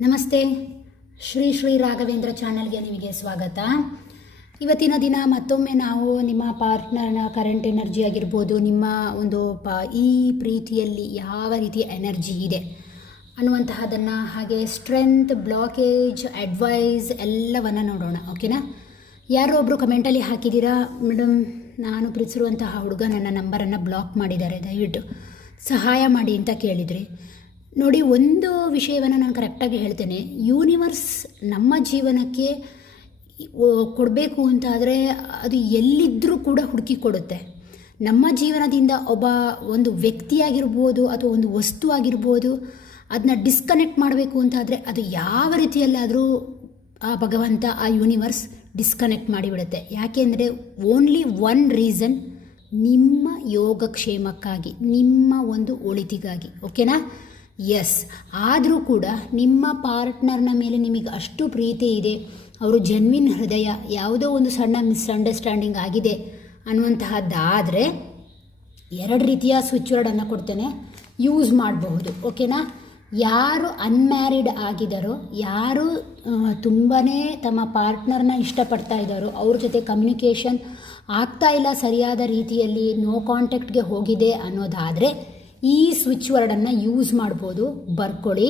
ನಮಸ್ತೆ. ಶ್ರೀ ರಾಘವೇಂದ್ರ ಚಾನಲ್ಗೆ ನಿಮಗೆ ಸ್ವಾಗತ. ಇವತ್ತಿನ ದಿನ ಮತ್ತೊಮ್ಮೆ ನಾವು ನಿಮ್ಮ ಪಾರ್ಟ್ನರ್ನ ಕರೆಂಟ್ ಎನರ್ಜಿ ಆಗಿರ್ಬೋದು, ನಿಮ್ಮ ಒಂದು ಈ ಪ್ರೀತಿಯಲ್ಲಿ ಯಾವ ರೀತಿಯ ಎನರ್ಜಿ ಇದೆ ಅನ್ನುವಂತಹದನ್ನು, ಹಾಗೆ ಸ್ಟ್ರೆಂತ್, ಬ್ಲಾಕೇಜ್, ಅಡ್ವೈಸ್ ಎಲ್ಲವನ್ನು ನೋಡೋಣ. ಓಕೆನಾ? ಯಾರೋ ಒಬ್ಬರು ಕಮೆಂಟಲ್ಲಿ ಹಾಕಿದ್ದೀರಾ, ಮೇಡಮ್ ನಾನು ಪ್ರೀತಿಸಿರುವಂತಹ ಹುಡುಗ ನನ್ನ ನಂಬರನ್ನು ಬ್ಲಾಕ್ ಮಾಡಿದ್ದಾರೆ, ದಯವಿಟ್ಟು ಸಹಾಯ ಮಾಡಿ ಅಂತ ಕೇಳಿದ್ರಿ. ನೋಡಿ, ಒಂದು ವಿಷಯವನ್ನು ನಾನು ಕರೆಕ್ಟಾಗಿ ಹೇಳ್ತೇನೆ. ಯೂನಿವರ್ಸ್ ನಮ್ಮ ಜೀವನಕ್ಕೆ ಕೊಡಬೇಕು ಅಂತಾದರೆ ಅದು ಎಲ್ಲಿದ್ದರೂ ಕೂಡ ಹುಡುಕಿ ಕೊಡುತ್ತೆ. ನಮ್ಮ ಜೀವನದಿಂದ ಒಂದು ವ್ಯಕ್ತಿಯಾಗಿರ್ಬೋದು ಅಥವಾ ಒಂದು ವಸ್ತು ಆಗಿರ್ಬೋದು, ಅದನ್ನ ಡಿಸ್ಕನೆಕ್ಟ್ ಮಾಡಬೇಕು ಅಂತಾದರೆ ಅದು ಯಾವ ರೀತಿಯಲ್ಲಾದರೂ ಆ ಭಗವಂತ, ಆ ಯೂನಿವರ್ಸ್ ಡಿಸ್ಕನೆಕ್ಟ್ ಮಾಡಿಬಿಡುತ್ತೆ. ಯಾಕೆಂದರೆ ಓನ್ಲಿ ಒನ್ ರೀಸನ್, ನಿಮ್ಮ ಯೋಗಕ್ಷೇಮಕ್ಕಾಗಿ, ನಿಮ್ಮ ಒಂದು ಒಳಿತಿಗಾಗಿ. ಓಕೆನಾ? ಎಸ್. ಆದರೂ ಕೂಡ ನಿಮ್ಮ ಪಾರ್ಟ್ನರ್ನ ಮೇಲೆ ನಿಮಗೆ ಅಷ್ಟು ಪ್ರೀತಿ ಇದೆ, ಅವರು ಜೆನ್ವಿನ್ ಹೃದಯ, ಯಾವುದೋ ಒಂದು ಸಣ್ಣ ಮಿಸ್ಅಂಡರ್ಸ್ಟ್ಯಾಂಡಿಂಗ್ ಆಗಿದೆ ಅನ್ನುವಂತಹದ್ದಾದರೆ ಎರಡು ರೀತಿಯ ಸ್ವಿಚ್ ವರ್ಡನ್ನು ಕೊಡ್ತೇನೆ, ಯೂಸ್ ಮಾಡಬಹುದು. ಓಕೆನಾ? ಯಾರು ಅನ್ಮ್ಯಾರಿಡ್ ಆಗಿದ್ದಾರೋ, ಯಾರು ತುಂಬಾ ತಮ್ಮ ಪಾರ್ಟ್ನರ್ನ ಇಷ್ಟಪಡ್ತಾ ಇದ್ದಾರೋ, ಅವ್ರ ಜೊತೆ ಕಮ್ಯುನಿಕೇಷನ್ ಆಗ್ತಾ ಇಲ್ಲ ಸರಿಯಾದ ರೀತಿಯಲ್ಲಿ, ನೋ ಕಾಂಟ್ಯಾಕ್ಟ್ಗೆ ಹೋಗಿದೆ ಅನ್ನೋದಾದರೆ ಈ ಸ್ವಿಚ್ ವರ್ಡನ್ನು ಯೂಸ್ ಮಾಡ್ಬೋದು. ಬರ್ಕೊಳ್ಳಿ.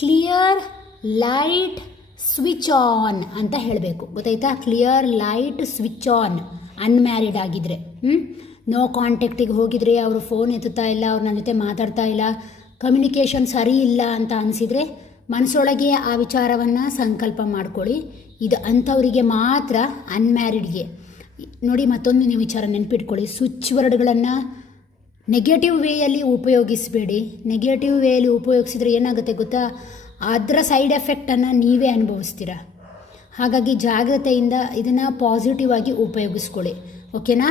ಕ್ಲಿಯರ್ ಲೈಟ್ ಸ್ವಿಚ್ ಆನ್ ಅಂತ ಹೇಳಬೇಕು. ಗೊತ್ತಾಯ್ತಾ? Clear light switch on. Unmarried ಆಗಿದ್ರೆ, ನೋ ಕಾಂಟ್ಯಾಕ್ಟಿಗೆ ಹೋಗಿದ್ರೆ, ಅವರು ಫೋನ್ ಎತ್ತುತ್ತಾ ಇಲ್ಲ, ಅವ್ರು ನನ್ನ ಜೊತೆ ಮಾತಾಡ್ತಾ ಇಲ್ಲ, ಕಮ್ಯುನಿಕೇಷನ್ ಸರಿ ಇಲ್ಲ ಅಂತ ಅನಿಸಿದರೆ ಮನಸ್ಸೊಳಗೆ ಆ ವಿಚಾರವನ್ನು ಸಂಕಲ್ಪ ಮಾಡ್ಕೊಳ್ಳಿ. ಇದು ಅಂಥವರಿಗೆ ಮಾತ್ರ, ಅನ್ಮ್ಯಾರಿಡ್ಗೆ. ನೋಡಿ, ಮತ್ತೊಂದು ನೀವು ವಿಚಾರ ನೆನಪಿಟ್ಕೊಳ್ಳಿ, ಸ್ವಿಚ್ ವರ್ಡ್ಗಳನ್ನು ನೆಗೆಟಿವ್ ವೇಯಲ್ಲಿ ಉಪಯೋಗಿಸಬೇಡಿ. ನೆಗೆಟಿವ್ ವೇಯಲ್ಲಿ ಉಪಯೋಗಿಸಿದ್ರೆ ಏನಾಗುತ್ತೆ ಗೊತ್ತಾ? ಅದರ ಸೈಡ್ ಎಫೆಕ್ಟನ್ನು ನೀವೇ ಅನುಭವಿಸ್ತೀರ. ಹಾಗಾಗಿ ಜಾಗ್ರತೆಯಿಂದ ಇದನ್ನು ಪಾಸಿಟಿವ್ ಆಗಿ ಉಪಯೋಗಿಸ್ಕೊಳ್ಳಿ. ಓಕೆನಾ?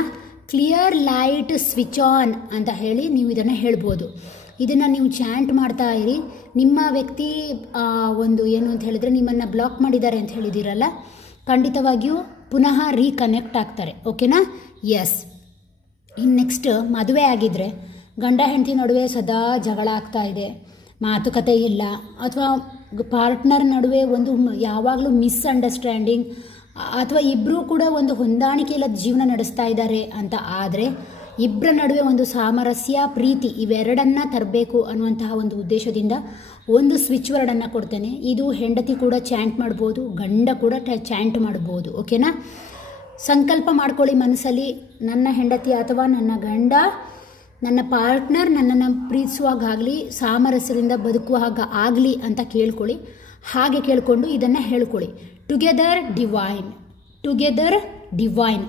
ಕ್ಲಿಯರ್ ಲೈಟ್ ಸ್ವಿಚ್ ಆನ್ ಅಂತ ಹೇಳಿ ನೀವು ಇದನ್ನು ಹೇಳ್ಬೋದು. ಇದನ್ನು ನೀವು ಚಾಂಟ್ ಮಾಡ್ತಾ ಇರಿ. ನಿಮ್ಮ ವ್ಯಕ್ತಿ ಒಂದು ಏನು ಅಂತ ಹೇಳಿದರೆ, ನಿಮ್ಮನ್ನು ಬ್ಲಾಕ್ ಮಾಡಿದ್ದಾರೆ ಅಂತ ಹೇಳಿದ್ದೀರಲ್ಲ, ಖಂಡಿತವಾಗಿಯೂ ಪುನಃ ರೀಕನೆಕ್ಟ್ ಆಗ್ತಾರೆ. ಓಕೆನಾ? ಎಸ್. ಇನ್ನು ನೆಕ್ಸ್ಟ್, ಮದುವೆ ಆಗಿದ್ದರೆ ಗಂಡ ಹೆಂಡತಿ ನಡುವೆ ಸದಾ ಜಗಳ ಆಗ್ತಾ ಇದೆ, ಮಾತುಕತೆ ಇಲ್ಲ, ಅಥವಾ ಪಾರ್ಟ್ನರ್ ನಡುವೆ ಒಂದು ಯಾವಾಗಲೂ ಮಿಸ್ಅಂಡರ್ಸ್ಟ್ಯಾಂಡಿಂಗ್, ಅಥವಾ ಇಬ್ಬರೂ ಕೂಡ ಒಂದು ಹೊಂದಾಣಿಕೆ ಇಲ್ಲದ ಜೀವನ ನಡೆಸ್ತಾ ಇದ್ದಾರೆ ಅಂತ ಆದರೆ, ಇಬ್ಬರ ನಡುವೆ ಒಂದು ಸಾಮರಸ್ಯ, ಪ್ರೀತಿ ಇವೆರಡನ್ನು ತರಬೇಕು ಅನ್ನುವಂತಹ ಒಂದು ಉದ್ದೇಶದಿಂದ ಒಂದು ಸ್ವಿಚ್ ವರ್ಡನ್ನು ಕೊಡ್ತೇನೆ. ಇದು ಹೆಂಡತಿ ಕೂಡ ಚಾಂಟ್ ಮಾಡ್ಬೋದು, ಗಂಡ ಕೂಡ ಚಾಂಟ್ ಮಾಡ್ಬೋದು. ಓಕೆನಾ? ಸಂಕಲ್ಪ ಮಾಡ್ಕೊಳ್ಳಿ ಮನಸ್ಸಲ್ಲಿ, ನನ್ನ ಹೆಂಡತಿ ಅಥವಾ ನನ್ನ ಗಂಡ, ನನ್ನ ಪಾರ್ಟ್ನರ್ ನನ್ನನ್ನು ಪ್ರೀತಿಸುವಾಗಲಿ, ಸಾಮರಸ್ಯದಿಂದ ಬದುಕುವಾಗ ಆಗಲಿ ಅಂತ ಕೇಳ್ಕೊಳ್ಳಿ. ಹಾಗೆ ಕೇಳಿಕೊಂಡು ಇದನ್ನು ಹೇಳ್ಕೊಳ್ಳಿ, ಟುಗೆದರ್ ಡಿವೈನ್, ಟುಗೆದರ್ ಡಿವೈನ್.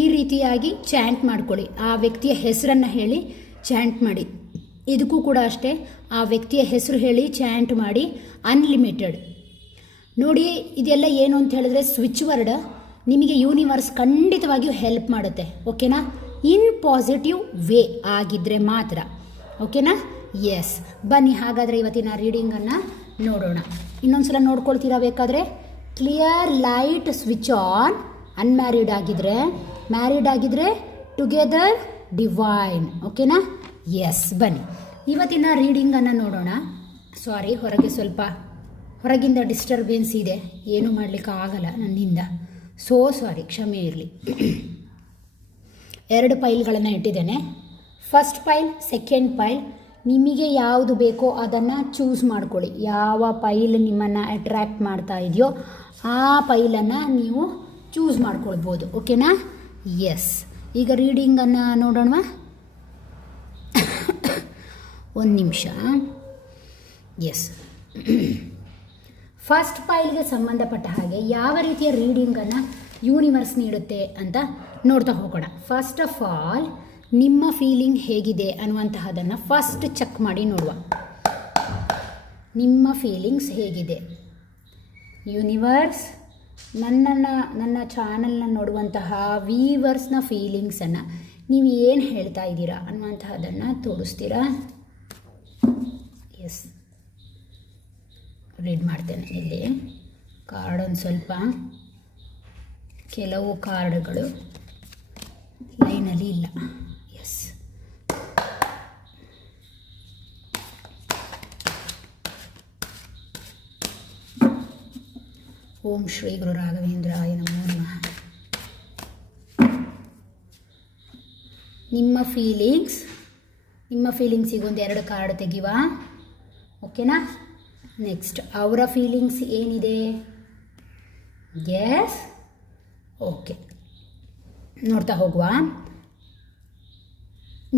ಈ ರೀತಿಯಾಗಿ ಚಾಂಟ್ ಮಾಡ್ಕೊಳ್ಳಿ. ಆ ವ್ಯಕ್ತಿಯ ಹೆಸರನ್ನು ಹೇಳಿ ಚಾಂಟ್ ಮಾಡಿ. ಇದಕ್ಕೂ ಕೂಡ ಅಷ್ಟೇ, ಆ ವ್ಯಕ್ತಿಯ ಹೆಸರು ಹೇಳಿ ಚಾಂಟ್ ಮಾಡಿ. ಅನ್ಲಿಮಿಟೆಡ್. ನೋಡಿ, ಇದೆಲ್ಲ ಏನು ಅಂತ ಹೇಳಿದ್ರೆ ಸ್ವಿಚ್ ವರ್ಡ್ ನಿಮಗೆ ಯೂನಿವರ್ಸ್ ಖಂಡಿತವಾಗಿಯೂ ಹೆಲ್ಪ್ ಮಾಡುತ್ತೆ. ಓಕೆನಾ? ಇನ್ ಪಾಸಿಟಿವ್ ವೇ ಆಗಿದ್ದರೆ ಮಾತ್ರ. ಓಕೆನಾ? ಎಸ್. ಬನ್ನಿ ಹಾಗಾದರೆ ಇವತ್ತಿನ ರೀಡಿಂಗನ್ನು ನೋಡೋಣ. ಇನ್ನೊಂದು ಸಲ ನೋಡ್ಕೊಳ್ತೀರಾ ಬೇಕಾದರೆ. Clear light switch on. Unmarried ಆಗಿದ್ದರೆ, ಮ್ಯಾರಿಡ್ ಆಗಿದ್ದರೆ ಟುಗೆದರ್ ಡಿವೈನ್. ಓಕೆನಾ? ಎಸ್. ಬನ್ನಿ ಇವತ್ತಿನ ರೀಡಿಂಗನ್ನು ನೋಡೋಣ. ಸಾರಿ, ಹೊರಗಿಂದ ಡಿಸ್ಟರ್ಬೆನ್ಸ್ ಇದೆ, ಏನೂ ಮಾಡಲಿಕ್ಕೆ ಆಗಲ್ಲ ನನ್ನಿಂದ. ಸಾರಿ, ಕ್ಷಮೆ ಇರಲಿ. 2 ಪೈಲ್ಗಳನ್ನು ಇಟ್ಟಿದ್ದೇನೆ. First file, second file. ನಿಮಗೆ ಯಾವುದು ಬೇಕೋ ಅದನ್ನು ಚೂಸ್ ಮಾಡ್ಕೊಳ್ಳಿ. ಯಾವ ಪೈಲ್ ನಿಮ್ಮನ್ನು ಅಟ್ರ್ಯಾಕ್ಟ್ ಮಾಡ್ತಾ ಇದೆಯೋ ಆ ಪೈಲನ್ನು ನೀವು ಚೂಸ್ ಮಾಡ್ಕೊಳ್ಬೋದು. ಓಕೆನಾ? ಎಸ್. ಈಗ ರೀಡಿಂಗನ್ನು ನೋಡೋಣ. ಒಂದು ನಿಮಿಷ. ಎಸ್. ಫಸ್ಟ್ ಪೈಲ್ಗೆ ಸಂಬಂಧಪಟ್ಟ ಹಾಗೆ ಯಾವ ರೀತಿಯ ರೀಡಿಂಗನ್ನು ಯೂನಿವರ್ಸ್ ನೀಡುತ್ತೆ ಅಂತ ನೋಡ್ತಾ ಹೋಗೋಣ. ಫಸ್ಟ್ ಆಫ್ ಆಲ್, ನಿಮ್ಮ ಫೀಲಿಂಗ್ ಹೇಗಿದೆ ಅನ್ನುವಂತಹದನ್ನು ಫಸ್ಟ್ ಚೆಕ್ ಮಾಡಿ ನೋಡುವ. ನಿಮ್ಮ ಫೀಲಿಂಗ್ಸ್ ಹೇಗಿದೆ? ಯೂನಿವರ್ಸ್ ನನ್ನ ಚಾನಲ್ನ ನೋಡುವಂತಹ ವೀವರ್ಸ್ನ ಫೀಲಿಂಗ್ಸನ್ನು ನೀವು ಏನು ಹೇಳ್ತಾ ಇದ್ದೀರಾ ಅನ್ನುವಂತಹದನ್ನು ತೋರಿಸ್ತೀರಾ? ಎಸ್. ರೀಡ್ ಮಾಡ್ತೇನೆ. ಇಲ್ಲಿ ಕಾರ್ಡ್ ಒಂದು ಸ್ವಲ್ಪ, ಕೆಲವು ಕಾರ್ಡ್ಗಳು ಲೈನಲ್ಲಿ ಇಲ್ಲ. ಎಸ್. ಓಂ ಶ್ರೀ ಗುರು ರಾಘವೇಂದ್ರಾಯ ನಮೋ ನಮಃ. ನಿಮ್ಮ ಫೀಲಿಂಗ್ಸಿಗೆ ಒಂದೆರಡು ಕಾರ್ಡ್ ತೆಗಿವ. ಓಕೆನಾ? ನೆಕ್ಸ್ಟ್ ಅವರ ಫೀಲಿಂಗ್ಸ್ ಏನಿದೆ? ಎಸ್, ಓಕೆ, ನೋಡ್ತಾ ಹೋಗುವ.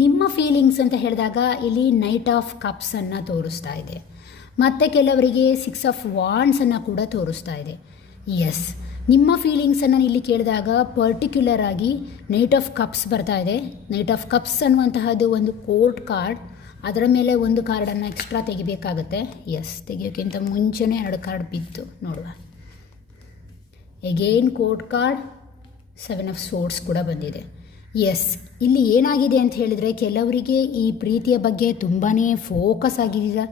ನಿಮ್ಮ ಫೀಲಿಂಗ್ಸ್ ಅಂತ ಹೇಳಿದಾಗ ಇಲ್ಲಿ ನೈಟ್ ಆಫ್ ಕಪ್ಸನ್ನು ತೋರಿಸ್ತಾ ಇದೆ, ಮತ್ತು ಕೆಲವರಿಗೆ 6 ಆಫ್ ವಾಂಡ್ಸನ್ನು ಕೂಡ ತೋರಿಸ್ತಾ ಇದೆ. ಎಸ್, ನಿಮ್ಮ ಫೀಲಿಂಗ್ಸನ್ನು ಇಲ್ಲಿ ಕೇಳಿದಾಗ ಪರ್ಟಿಕ್ಯುಲರ್ ಆಗಿ ನೈಟ್ ಆಫ್ ಕಪ್ಸ್ ಬರ್ತಾ ಇದೆ. ನೈಟ್ ಆಫ್ ಕಪ್ಸ್ ಅನ್ನುವಂತಹದ್ದು ಒಂದು ಕೋರ್ಟ್ ಕಾರ್ಡ್, ಅದರ ಮೇಲೆ ಒಂದು ಕಾರ್ಡನ್ನು ಎಕ್ಸ್ಟ್ರಾ ತೆಗಿಬೇಕಾಗತ್ತೆ. ಎಸ್, ತೆಗಿಯೋಕ್ಕಿಂತ ಮುಂಚೆನೇ 2 ಕಾರ್ಡ್ ಬಿತ್ತು, ನೋಡುವ. ಎಗೇನ್ ಕೋರ್ಟ್ ಕಾರ್ಡ್, 7 ಆಫ್ ಸೋರ್ಡ್ಸ್ ಕೂಡ ಬಂದಿದೆ. ಎಸ್, ಇಲ್ಲಿ ಏನಾಗಿದೆ ಅಂತ ಹೇಳಿದರೆ, ಕೆಲವರಿಗೆ ಈ ಪ್ರೀತಿಯ ಬಗ್ಗೆ ತುಂಬಾ ಫೋಕಸ್ ಆಗಿದ್ದೀರಾ,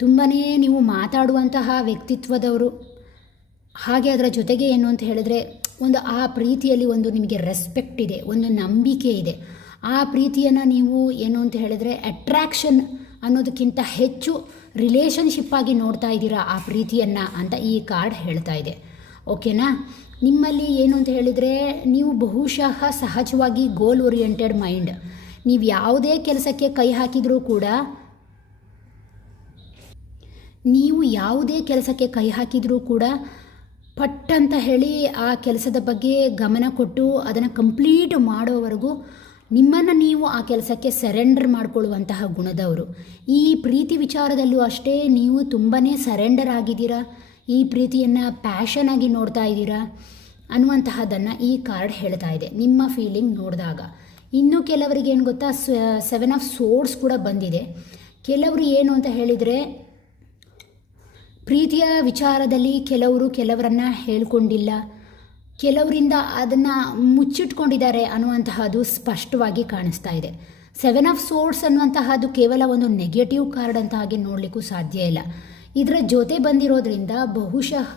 ತುಂಬಾ ನೀವು ಮಾತಾಡುವಂತಹ ವ್ಯಕ್ತಿತ್ವದವರು. ಹಾಗೆ ಅದರ ಜೊತೆಗೆ ಏನು ಅಂತ ಹೇಳಿದ್ರೆ, ಒಂದು ಆ ಪ್ರೀತಿಯಲ್ಲಿ ಒಂದು ನಿಮಗೆ ರೆಸ್ಪೆಕ್ಟ್ ಇದೆ, ಒಂದು ನಂಬಿಕೆ ಇದೆ. ಆ ಪ್ರೀತಿಯನ್ನು ನೀವು ಏನು ಅಂತ ಹೇಳಿದರೆ ಅಟ್ರ್ಯಾಕ್ಷನ್ ಅನ್ನೋದಕ್ಕಿಂತ ಹೆಚ್ಚು ರಿಲೇಷನ್ಶಿಪ್ ಆಗಿ ನೋಡ್ತಾ ಇದ್ದೀರಾ ಆ ಪ್ರೀತಿಯನ್ನು ಅಂತ ಈ ಕಾರ್ಡ್ ಹೇಳ್ತಾ ಇದೆ. ಓಕೆನಾ? ನಿಮ್ಮಲ್ಲಿ ಏನು ಅಂತ ಹೇಳಿದರೆ, ನೀವು ಬಹುಶಃ ಸಹಜವಾಗಿ ಗೋಲ್ ಓರಿಯೆಂಟೆಡ್ ಮೈಂಡ್. ನೀವು ಯಾವುದೇ ಕೆಲಸಕ್ಕೆ ಕೈ ಹಾಕಿದರೂ ಕೂಡ ಪಟ್ ಅಂತ ಹೇಳಿ ಆ ಕೆಲಸದ ಬಗ್ಗೆ ಗಮನ ಕೊಟ್ಟು ಅದನ್ನು ಕಂಪ್ಲೀಟ್ ಮಾಡೋವರೆಗೂ ನಿಮ್ಮನ್ನು ನೀವು ಆ ಕೆಲಸಕ್ಕೆ ಸರೆಂಡರ್ ಮಾಡಿಕೊಳ್ಳುವಂತಹ ಗುಣದವರು. ಈ ಪ್ರೀತಿ ವಿಚಾರದಲ್ಲೂ ಅಷ್ಟೇ, ನೀವು ತುಂಬಾ ಸರೆಂಡರ್ ಆಗಿದ್ದೀರಾ, ಈ ಪ್ರೀತಿಯನ್ನು ಪ್ಯಾಷನ್ ಆಗಿ ನೋಡ್ತಾ ಇದ್ದೀರಾ ಅನ್ನುವಂತಹದ್ದನ್ನು ಈ ಕಾರ್ಡ್ ಹೇಳ್ತಾ ಇದೆ ನಿಮ್ಮ ಫೀಲಿಂಗ್ ನೋಡಿದಾಗ. ಇನ್ನು ಕೆಲವರಿಗೆ ಏನು ಗೊತ್ತಾ, 7 ಆಫ್ ಸೋರ್ಡ್ಸ್ ಕೂಡ ಬಂದಿದೆ. ಕೆಲವರು ಏನು ಅಂತ ಹೇಳಿದರೆ, ಪ್ರೀತಿಯ ವಿಚಾರದಲ್ಲಿ ಕೆಲವರನ್ನು ಹೇಳ್ಕೊಂಡಿಲ್ಲ, ಕೆಲವರಿಂದ ಅದನ್ನು ಮುಚ್ಚಿಟ್ಕೊಂಡಿದ್ದಾರೆ ಅನ್ನುವಂತಹದ್ದು ಸ್ಪಷ್ಟವಾಗಿ ಕಾಣಿಸ್ತಾ ಇದೆ. 7 ಆಫ್ ಸೋರ್ಡ್ಸ್ ಅನ್ನುವಂತಹದ್ದು ಕೇವಲ ಒಂದು ನೆಗೆಟಿವ್ ಕಾರ್ಡ್ ಅಂತ ಹಾಗೆ ನೋಡಲಿಕ್ಕೂ ಸಾಧ್ಯ ಇಲ್ಲ. ಇದರ ಜೊತೆ ಬಂದಿರೋದ್ರಿಂದ ಬಹುಶಃ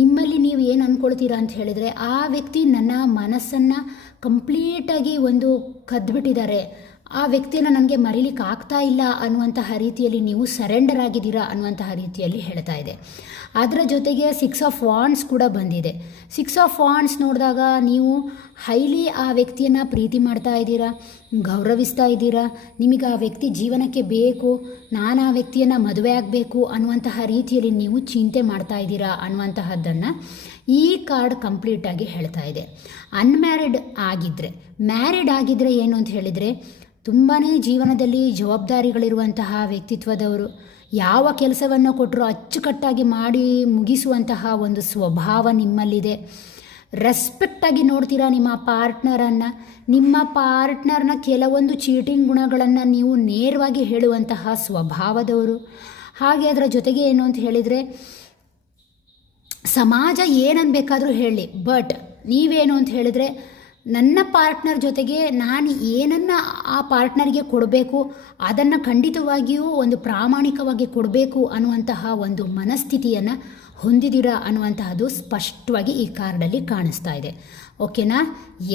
ನಿಮ್ಮಲ್ಲಿ ನೀವು ಏನು ಅಂದ್ಕೊಳ್ತೀರಾ ಅಂತ ಹೇಳಿದರೆ, ಆ ವ್ಯಕ್ತಿ ನನ್ನ ಮನಸ್ಸನ್ನು ಕಂಪ್ಲೀಟಾಗಿ ಒಂದು ಕದ್ಬಿಟ್ಟಿದ್ದಾರೆ, ಆ ವ್ಯಕ್ತಿಯನ್ನು ನನಗೆ ಮರೀಲಿಕ್ಕೆ ಆಗ್ತಾ ಇಲ್ಲ ಅನ್ನುವಂತಹ ರೀತಿಯಲ್ಲಿ ನೀವು ಸರೆಂಡರ್ ಆಗಿದ್ದೀರಾ ಅನ್ನುವಂತಹ ರೀತಿಯಲ್ಲಿ ಹೇಳ್ತಾ ಇದೆ. ಅದರ ಜೊತೆಗೆ 6 ಆಫ್ ವಾಂಡ್ಸ್ ಕೂಡ ಬಂದಿದೆ. 6 ಆಫ್ ವಾಂಡ್ಸ್ ನೋಡಿದಾಗ ನೀವು ಹೈಲಿ ಆ ವ್ಯಕ್ತಿಯನ್ನು ಪ್ರೀತಿ ಮಾಡ್ತಾ ಇದ್ದೀರಾ, ಗೌರವಿಸ್ತಾ ಇದ್ದೀರಾ, ನಿಮಗೆ ಆ ವ್ಯಕ್ತಿ ಜೀವನಕ್ಕೆ ಬೇಕು, ನಾನು ಆ ವ್ಯಕ್ತಿಯನ್ನು ಮದುವೆ ಆಗಬೇಕು ಅನ್ನುವಂತಹ ರೀತಿಯಲ್ಲಿ ನೀವು ಚಿಂತೆ ಮಾಡ್ತಾ ಇದ್ದೀರಾ ಅನ್ನುವಂತಹದ್ದನ್ನು ಈ ಕಾರ್ಡ್ ಕಂಪ್ಲೀಟಾಗಿ ಹೇಳ್ತಾ ಇದೆ. ಅನ್ಮ್ಯಾರಿಡ್ ಆಗಿದ್ದರೆ, ಮ್ಯಾರಿಡ್ ಆಗಿದ್ದರೆ ಏನು ಅಂತ ಹೇಳಿದರೆ, ತುಂಬಾ ಜೀವನದಲ್ಲಿ ಜವಾಬ್ದಾರಿಗಳಿರುವಂತಹ ವ್ಯಕ್ತಿತ್ವದವರು. ಯಾವ ಕೆಲಸವನ್ನು ಕೊಟ್ಟರೂ ಅಚ್ಚುಕಟ್ಟಾಗಿ ಮಾಡಿ ಮುಗಿಸುವಂತಹ ಒಂದು ಸ್ವಭಾವ ನಿಮ್ಮಲ್ಲಿದೆ. ರೆಸ್ಪೆಕ್ಟಾಗಿ ನೋಡ್ತೀರಾ ನಿಮ್ಮ ಪಾರ್ಟ್ನರನ್ನು. ನಿಮ್ಮ ಪಾರ್ಟ್ನರ್ನ ಕೆಲವೊಂದು ಚೀಟಿಂಗ್ ಗುಣಗಳನ್ನು ನೀವು ನೇರವಾಗಿ ಹೇಳುವಂತಹ ಸ್ವಭಾವದವರು. ಹಾಗೆ ಅದರ ಜೊತೆಗೆ ಏನು ಅಂತ ಹೇಳಿದರೆ, ಸಮಾಜ ಏನನ್ಬೇಕಾದರೂ ಹೇಳಿ, ಬಟ್ ನೀವೇನು ಅಂತ ಹೇಳಿದರೆ, ನನ್ನ ಪಾರ್ಟ್ನರ್ ಜೊತೆಗೆ ನಾನು ಏನನ್ನು ಆ ಪಾರ್ಟ್ನರ್ಗೆ ಕೊಡಬೇಕು ಅದನ್ನು ಖಂಡಿತವಾಗಿಯೂ ಒಂದು ಪ್ರಾಮಾಣಿಕವಾಗಿ ಕೊಡಬೇಕು ಅನ್ನುವಂತಹ ಒಂದು ಮನಸ್ಥಿತಿಯನ್ನು ಹೊಂದಿದ್ದೀರಾ ಅನ್ನುವಂತಹದ್ದು ಸ್ಪಷ್ಟವಾಗಿ ಈ ಕಾರ್ಡಲ್ಲಿ ಕಾಣಿಸ್ತಾ ಇದೆ. ಓಕೆನಾ?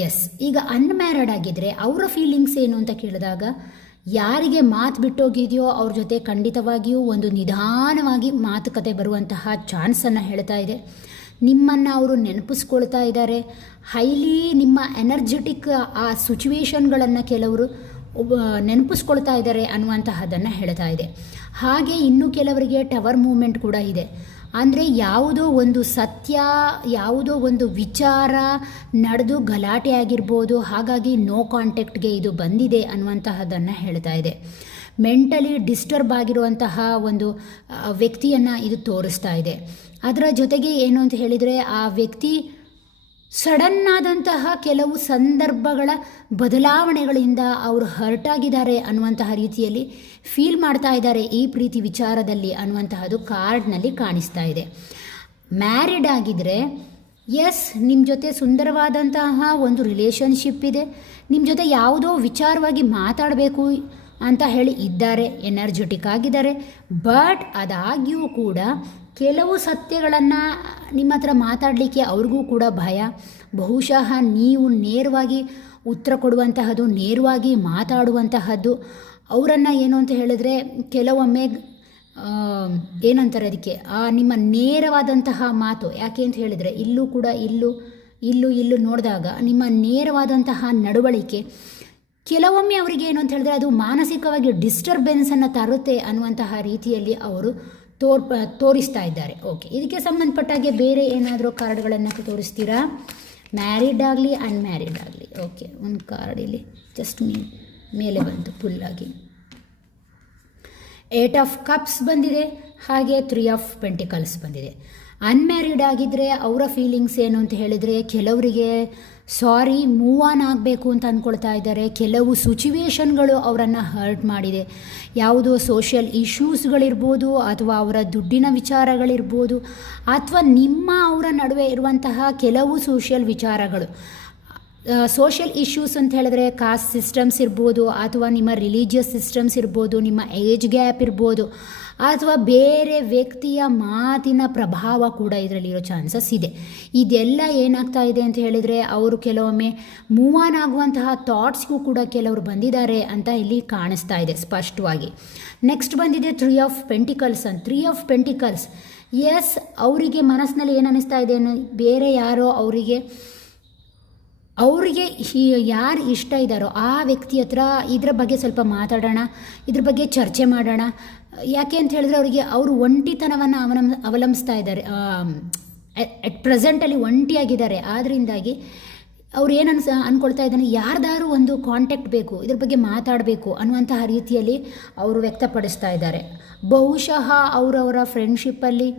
ಎಸ್, ಈಗ ಅನ್ಮ್ಯಾರಿಡ್ ಆಗಿದ್ದರೆ ಅವರ ಫೀಲಿಂಗ್ಸ್ ಏನು ಅಂತ ಕೇಳಿದಾಗ, ಯಾರಿಗೆ ಮಾತು ಬಿಟ್ಟೋಗಿದೆಯೋ ಅವ್ರ ಜೊತೆ ಖಂಡಿತವಾಗಿಯೂ ಒಂದು ನಿಧಾನವಾಗಿ ಮಾತುಕತೆ ಬರುವಂತಹ ಚಾನ್ಸನ್ನು ಹೇಳ್ತಾ ಇದೆ. ನಿಮ್ಮನ್ನು ಅವರು ನೆನಪಿಸ್ಕೊಳ್ತಾ ಇದ್ದಾರೆ. ಹೈಲಿ ನಿಮ್ಮ ಎನರ್ಜೆಟಿಕ್ ಆ ಸಿಚುವೇಶನ್ಗಳನ್ನು ಕೆಲವರು ನೆನಪಿಸ್ಕೊಳ್ತಾ ಇದ್ದಾರೆ ಅನ್ನುವಂತಹದ್ದನ್ನು ಹೇಳ್ತಾ ಇದೆ. ಹಾಗೆ ಇನ್ನು ಕೆಲವರಿಗೆ ಟವರ್ ಮೂಮೆಂಟ್ ಕೂಡ ಇದೆ. ಅಂದರೆ ಯಾವುದೋ ಒಂದು ಸತ್ಯ, ಯಾವುದೋ ಒಂದು ವಿಚಾರ ನಡೆದು ಗಲಾಟೆ ಆಗಿರ್ಬೋದು, ಹಾಗಾಗಿ ನೋ ಕಾಂಟ್ಯಾಕ್ಟ್ಗೆ ಇದು ಬಂದಿದೆ ಅನ್ನುವಂತಹದ್ದನ್ನು ಹೇಳ್ತಾ ಇದೆ. ಮೆಂಟಲಿ ಡಿಸ್ಟರ್ಬ್ ಆಗಿರುವಂತಹ ಒಂದು ವ್ಯಕ್ತಿಯನ್ನು ಇದು ತೋರಿಸ್ತಾ ಇದೆ. ಅದರ ಜೊತೆಗೆ ಏನು ಅಂತ ಹೇಳಿದರೆ, ಆ ವ್ಯಕ್ತಿ ಸಡನ್ನಾದಂತಹ ಕೆಲವು ಸಂದರ್ಭಗಳ ಬದಲಾವಣೆಗಳಿಂದ ಅವರು ಹರ್ಟ್ ಆಗಿದ್ದಾರೆ ಅನ್ನುವಂತಹ ರೀತಿಯಲ್ಲಿ ಫೀಲ್ ಮಾಡ್ತಾ ಇದ್ದಾರೆ ಈ ಪ್ರೀತಿ ವಿಚಾರದಲ್ಲಿ ಅನ್ನುವಂತಹದ್ದು ಕಾರ್ಡ್ನಲ್ಲಿ ಕಾಣಿಸ್ತಾ ಇದೆ. ಮ್ಯಾರಿಡ್ ಆಗಿದ್ದರೆ, ಎಸ್, ನಿಮ್ಮ ಜೊತೆ ಸುಂದರವಾದಂತಹ ಒಂದು ರಿಲೇಷನ್ಶಿಪ್ ಇದೆ, ನಿಮ್ಮ ಜೊತೆ ಯಾವುದೋ ವಿಚಾರವಾಗಿ ಮಾತಾಡಬೇಕು ಅಂತ ಹೇಳಿ ಇದ್ದಾರೆ, ಎನರ್ಜೆಟಿಕ್ ಆಗಿದ್ದಾರೆ. ಬಟ್ ಅದಾಗಿಯೂ ಕೂಡ ಕೆಲವು ಸತ್ಯಗಳನ್ನು ನಿಮ್ಮ ಹತ್ರ ಮಾತಾಡಲಿಕ್ಕೆ ಅವ್ರಿಗೂ ಕೂಡ ಭಯ. ಬಹುಶಃ ನೀವು ನೇರವಾಗಿ ಉತ್ತರ ಕೊಡುವಂತಹದ್ದು, ನೇರವಾಗಿ ಮಾತಾಡುವಂತಹದ್ದು ಅವರನ್ನು ಏನು ಅಂತ ಹೇಳಿದ್ರೆ ಕೆಲವೊಮ್ಮೆ ಏನಂತಾರೆ ಅದಕ್ಕೆ, ನಿಮ್ಮ ನೇರವಾದಂತಹ ಮಾತು. ಯಾಕೆ ಅಂತ ಹೇಳಿದರೆ ಇಲ್ಲೂ ಕೂಡ ಇಲ್ಲೂ ನೋಡಿದಾಗ ನಿಮ್ಮ ನೇರವಾದಂತಹ ನಡವಳಿಕೆ ಕೆಲವೊಮ್ಮೆ ಅವರಿಗೆ ಏನು ಅಂತ ಹೇಳಿದ್ರೆ ಅದು ಮಾನಸಿಕವಾಗಿ ಡಿಸ್ಟರ್ಬೆನ್ಸನ್ನು ತರುತ್ತೆ ಅನ್ನುವಂತಹ ರೀತಿಯಲ್ಲಿ ಅವರು ತೋರಿಸ್ತಾ ಇದ್ದಾರೆ. ಓಕೆ, ಇದಕ್ಕೆ ಸಂಬಂಧಪಟ್ಟಾಗೆ ಬೇರೆ ಏನಾದರೂ ಕಾರ್ಡ್ಗಳನ್ನು ತೋರಿಸ್ತೀರಾ? ಮ್ಯಾರಿಡ್ ಆಗಲಿ ಅನ್ಮ್ಯಾರಿಡ್ ಆಗಲಿ. ಓಕೆ, ಒಂದು ಕಾರ್ಡ್ ಇಲ್ಲಿ ಜಸ್ಟ್ ಮೇಲೆ ಬಂತು ಫುಲ್ಲಾಗಿ. 8 ಆಫ್ ಕಪ್ಸ್ ಬಂದಿದೆ, ಹಾಗೆ 3 ಆಫ್ ಪೆಂಟಿಕಲ್ಸ್ ಬಂದಿದೆ. ಅನ್ಮ್ಯಾರಿಡ್ ಆಗಿದ್ದರೆ ಅವರ ಫೀಲಿಂಗ್ಸ್ ಏನು ಅಂತ ಹೇಳಿದರೆ ಕೆಲವರಿಗೆ ಮೂವ್ ಆನ್ ಆಗಬೇಕು ಅಂತ ಅಂದ್ಕೊಳ್ತಾ ಇದ್ದಾರೆ. ಕೆಲವು ಸಿಚುವೇಶನ್ಗಳು ಅವರನ್ನು ಹರ್ಟ್ ಮಾಡಿದೆ. ಯಾವುದೋ ಸೋಷಿಯಲ್ ಇಶ್ಯೂಸ್ಗಳಿರ್ಬೋದು, ಅಥವಾ ಅವರ ದುಡ್ಡಿನ ವಿಚಾರಗಳಿರ್ಬೋದು, ಅಥವಾ ಅವರ ನಡುವೆ ಇರುವಂತಹ ಕೆಲವು ಸೋಷಿಯಲ್ ವಿಚಾರಗಳು. ಸೋಷಿಯಲ್ ಇಶ್ಯೂಸ್ ಅಂತ ಹೇಳಿದ್ರೆ ಕಾಸ್ಟ್ ಸಿಸ್ಟಮ್ಸ್ ಇರ್ಬೋದು, ಅಥವಾ ನಿಮ್ಮ ರಿಲಿಜಿಯಸ್ ಸಿಸ್ಟಮ್ಸ್ ಇರ್ಬೋದು, ನಿಮ್ಮ ಏಜ್ ಗ್ಯಾಪ್ ಇರ್ಬೋದು, ಅಥವಾ ಬೇರೆ ವ್ಯಕ್ತಿಯ ಮಾತಿನ ಪ್ರಭಾವ ಕೂಡ ಇದರಲ್ಲಿರೋ ಚಾನ್ಸಸ್ ಇದೆ. ಇದೆಲ್ಲ ಏನಾಗ್ತಾ ಇದೆ ಅಂತ ಹೇಳಿದರೆ ಅವರು ಕೆಲವೊಮ್ಮೆ ಮೂವ್ ಆನ್ ಆಗುವಂತಹ ಥಾಟ್ಸ್ಗೂ ಕೂಡ ಕೆಲವರು ಬಂದಿದ್ದಾರೆ ಅಂತ ಇಲ್ಲಿ ಕಾಣಿಸ್ತಾ ಇದೆ ಸ್ಪಷ್ಟವಾಗಿ. ನೆಕ್ಸ್ಟ್ ಬಂದಿದೆ 3 ಆಫ್ ಪೆಂಟಿಕಲ್ಸ್ ಅಂತ. 3 ಆಫ್ ಪೆಂಟಿಕಲ್ಸ್, ಎಸ್, ಅವರಿಗೆ ಮನಸ್ಸಿನಲ್ಲಿ ಏನು ಅನ್ನಿಸ್ತಾ ಇದೆ, ಬೇರೆ ಯಾರೋ ಅವರಿಗೆ ಯಾರು ಇಷ್ಟ ಇದ್ದಾರೋ ಆ ವ್ಯಕ್ತಿ ಹತ್ರ ಇದರ ಬಗ್ಗೆ ಸ್ವಲ್ಪ ಮಾತಾಡೋಣ, ಇದ್ರ ಬಗ್ಗೆ ಚರ್ಚೆ ಮಾಡೋಣ. ಯಾಕೆ ಅಂತ ಹೇಳಿದ್ರೆ ಅವರು ಒಂಟಿತನವನ್ನು ಅವಲಂಬಿಸ್ತಾ ಇದ್ದಾರೆ. ಅಟ್ ಪ್ರೆಸೆಂಟಲ್ಲಿ ಒಂಟಿಯಾಗಿದ್ದಾರೆ. ಆದ್ದರಿಂದಾಗಿ ಅವ್ರು ಏನು ಅಂದ್ಕೊಳ್ತಾ ಇದ್ದಾನೆ, ಯಾರ್ದಾರು ಒಂದು ಕಾಂಟ್ಯಾಕ್ಟ್ ಬೇಕು, ಇದ್ರ ಬಗ್ಗೆ ಮಾತಾಡಬೇಕು ಅನ್ನುವಂತಹ ರೀತಿಯಲ್ಲಿ ಅವರು ವ್ಯಕ್ತಪಡಿಸ್ತಾ ಇದ್ದಾರೆ. ಬಹುಶಃ ಅವರವರ ಫ್ರೆಂಡ್ಶಿಪ್ಪಲ್ಲಿ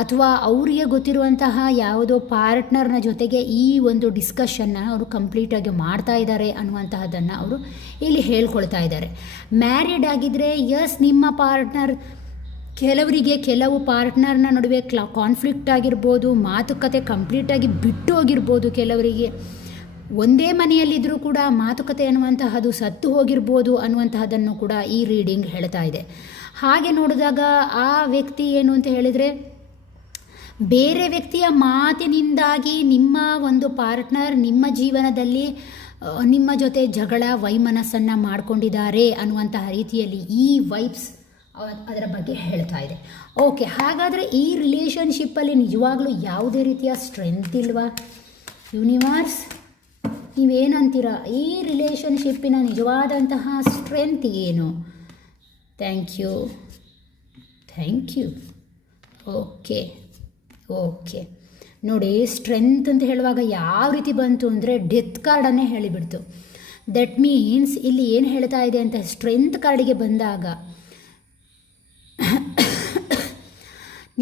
ಅಥವಾ ಅವರಿಗೆ ಗೊತ್ತಿರುವಂತಹ ಯಾವುದೋ ಪಾರ್ಟ್ನರ್ನ ಜೊತೆಗೆ ಈ ಒಂದು ಡಿಸ್ಕಷನ್ನ ಅವರು ಕಂಪ್ಲೀಟಾಗಿ ಮಾಡ್ತಾ ಇದ್ದಾರೆ ಅನ್ನುವಂತಹದ್ದನ್ನು ಅವರು ಇಲ್ಲಿ ಹೇಳ್ಕೊಳ್ತಾ ಇದ್ದಾರೆ. ಮ್ಯಾರಿಡ್ ಆಗಿದ್ದರೆ ಎಸ್, ನಿಮ್ಮ ಪಾರ್ಟ್ನರ್, ಕೆಲವು ಪಾರ್ಟ್ನರ್ನ ನಡುವೆ ಕಾನ್ಫ್ಲಿಕ್ಟ್ ಆಗಿರ್ಬೋದು, ಮಾತುಕತೆ ಕಂಪ್ಲೀಟಾಗಿ ಬಿಟ್ಟು ಹೋಗಿರ್ಬೋದು. ಕೆಲವರಿಗೆ ಒಂದೇ ಮನೆಯಲ್ಲಿದ್ದರೂ ಕೂಡ ಮಾತುಕತೆ ಅನ್ನುವಂತಹದ್ದು ಸತ್ತು ಹೋಗಿರ್ಬೋದು ಅನ್ನುವಂತಹದ್ದನ್ನು ಕೂಡ ಈ ರೀಡಿಂಗ್ ಹೇಳ್ತಾ ಇದೆ. ಹಾಗೆ ನೋಡಿದಾಗ ಆ ವ್ಯಕ್ತಿ ಏನು ಅಂತ ಹೇಳಿದರೆ ಬೇರೆ ವ್ಯಕ್ತಿಯ ಮಾತಿನಿಂದಾಗಿ ನಿಮ್ಮ ಒಂದು ಪಾರ್ಟ್ನರ್ ನಿಮ್ಮ ಜೀವನದಲ್ಲಿ ನಿಮ್ಮ ಜೊತೆ ಜಗಳ ವೈಮನಸ್ಸನ್ನು ಮಾಡಿಕೊಂಡಿದ್ದಾರೆ ಅನ್ನುವಂತಹ ರೀತಿಯಲ್ಲಿ ಈ ವೈಬ್ಸ್ ಅದರ ಬಗ್ಗೆ ಹೇಳ್ತಾ ಇದೆ. ಓಕೆ, ಹಾಗಾದರೆ ಈ ರಿಲೇಷನ್ಶಿಪ್ಪಲ್ಲಿ ನಿಜವಾಗ್ಲೂ ಯಾವುದೇ ರೀತಿಯ ಸ್ಟ್ರೆಂತ್ ಇಲ್ವಾ? ಯೂನಿವರ್ಸ್, ನೀವೇನಂತೀರ? ಈ ರಿಲೇಷನ್ಶಿಪ್ಪಿನ ನಿಜವಾದಂತಹ ಸ್ಟ್ರೆಂತ್ ಏನು? Thank you. ಓಕೆ, ನೋಡಿ, ಸ್ಟ್ರೆಂತ್ ಅಂತ ಹೇಳುವಾಗ ಯಾವ ರೀತಿ ಬಂತು ಅಂದರೆ ಡೆತ್ ಕಾರ್ಡನ್ನೇ ಹೇಳಿಬಿಡ್ತು. ದಟ್ ಮೀನ್ಸ್ ಇಲ್ಲಿ ಏನು ಹೇಳ್ತಾ ಇದೆ ಅಂತ, ಸ್ಟ್ರೆಂತ್ ಕಾರ್ಡಿಗೆ ಬಂದಾಗ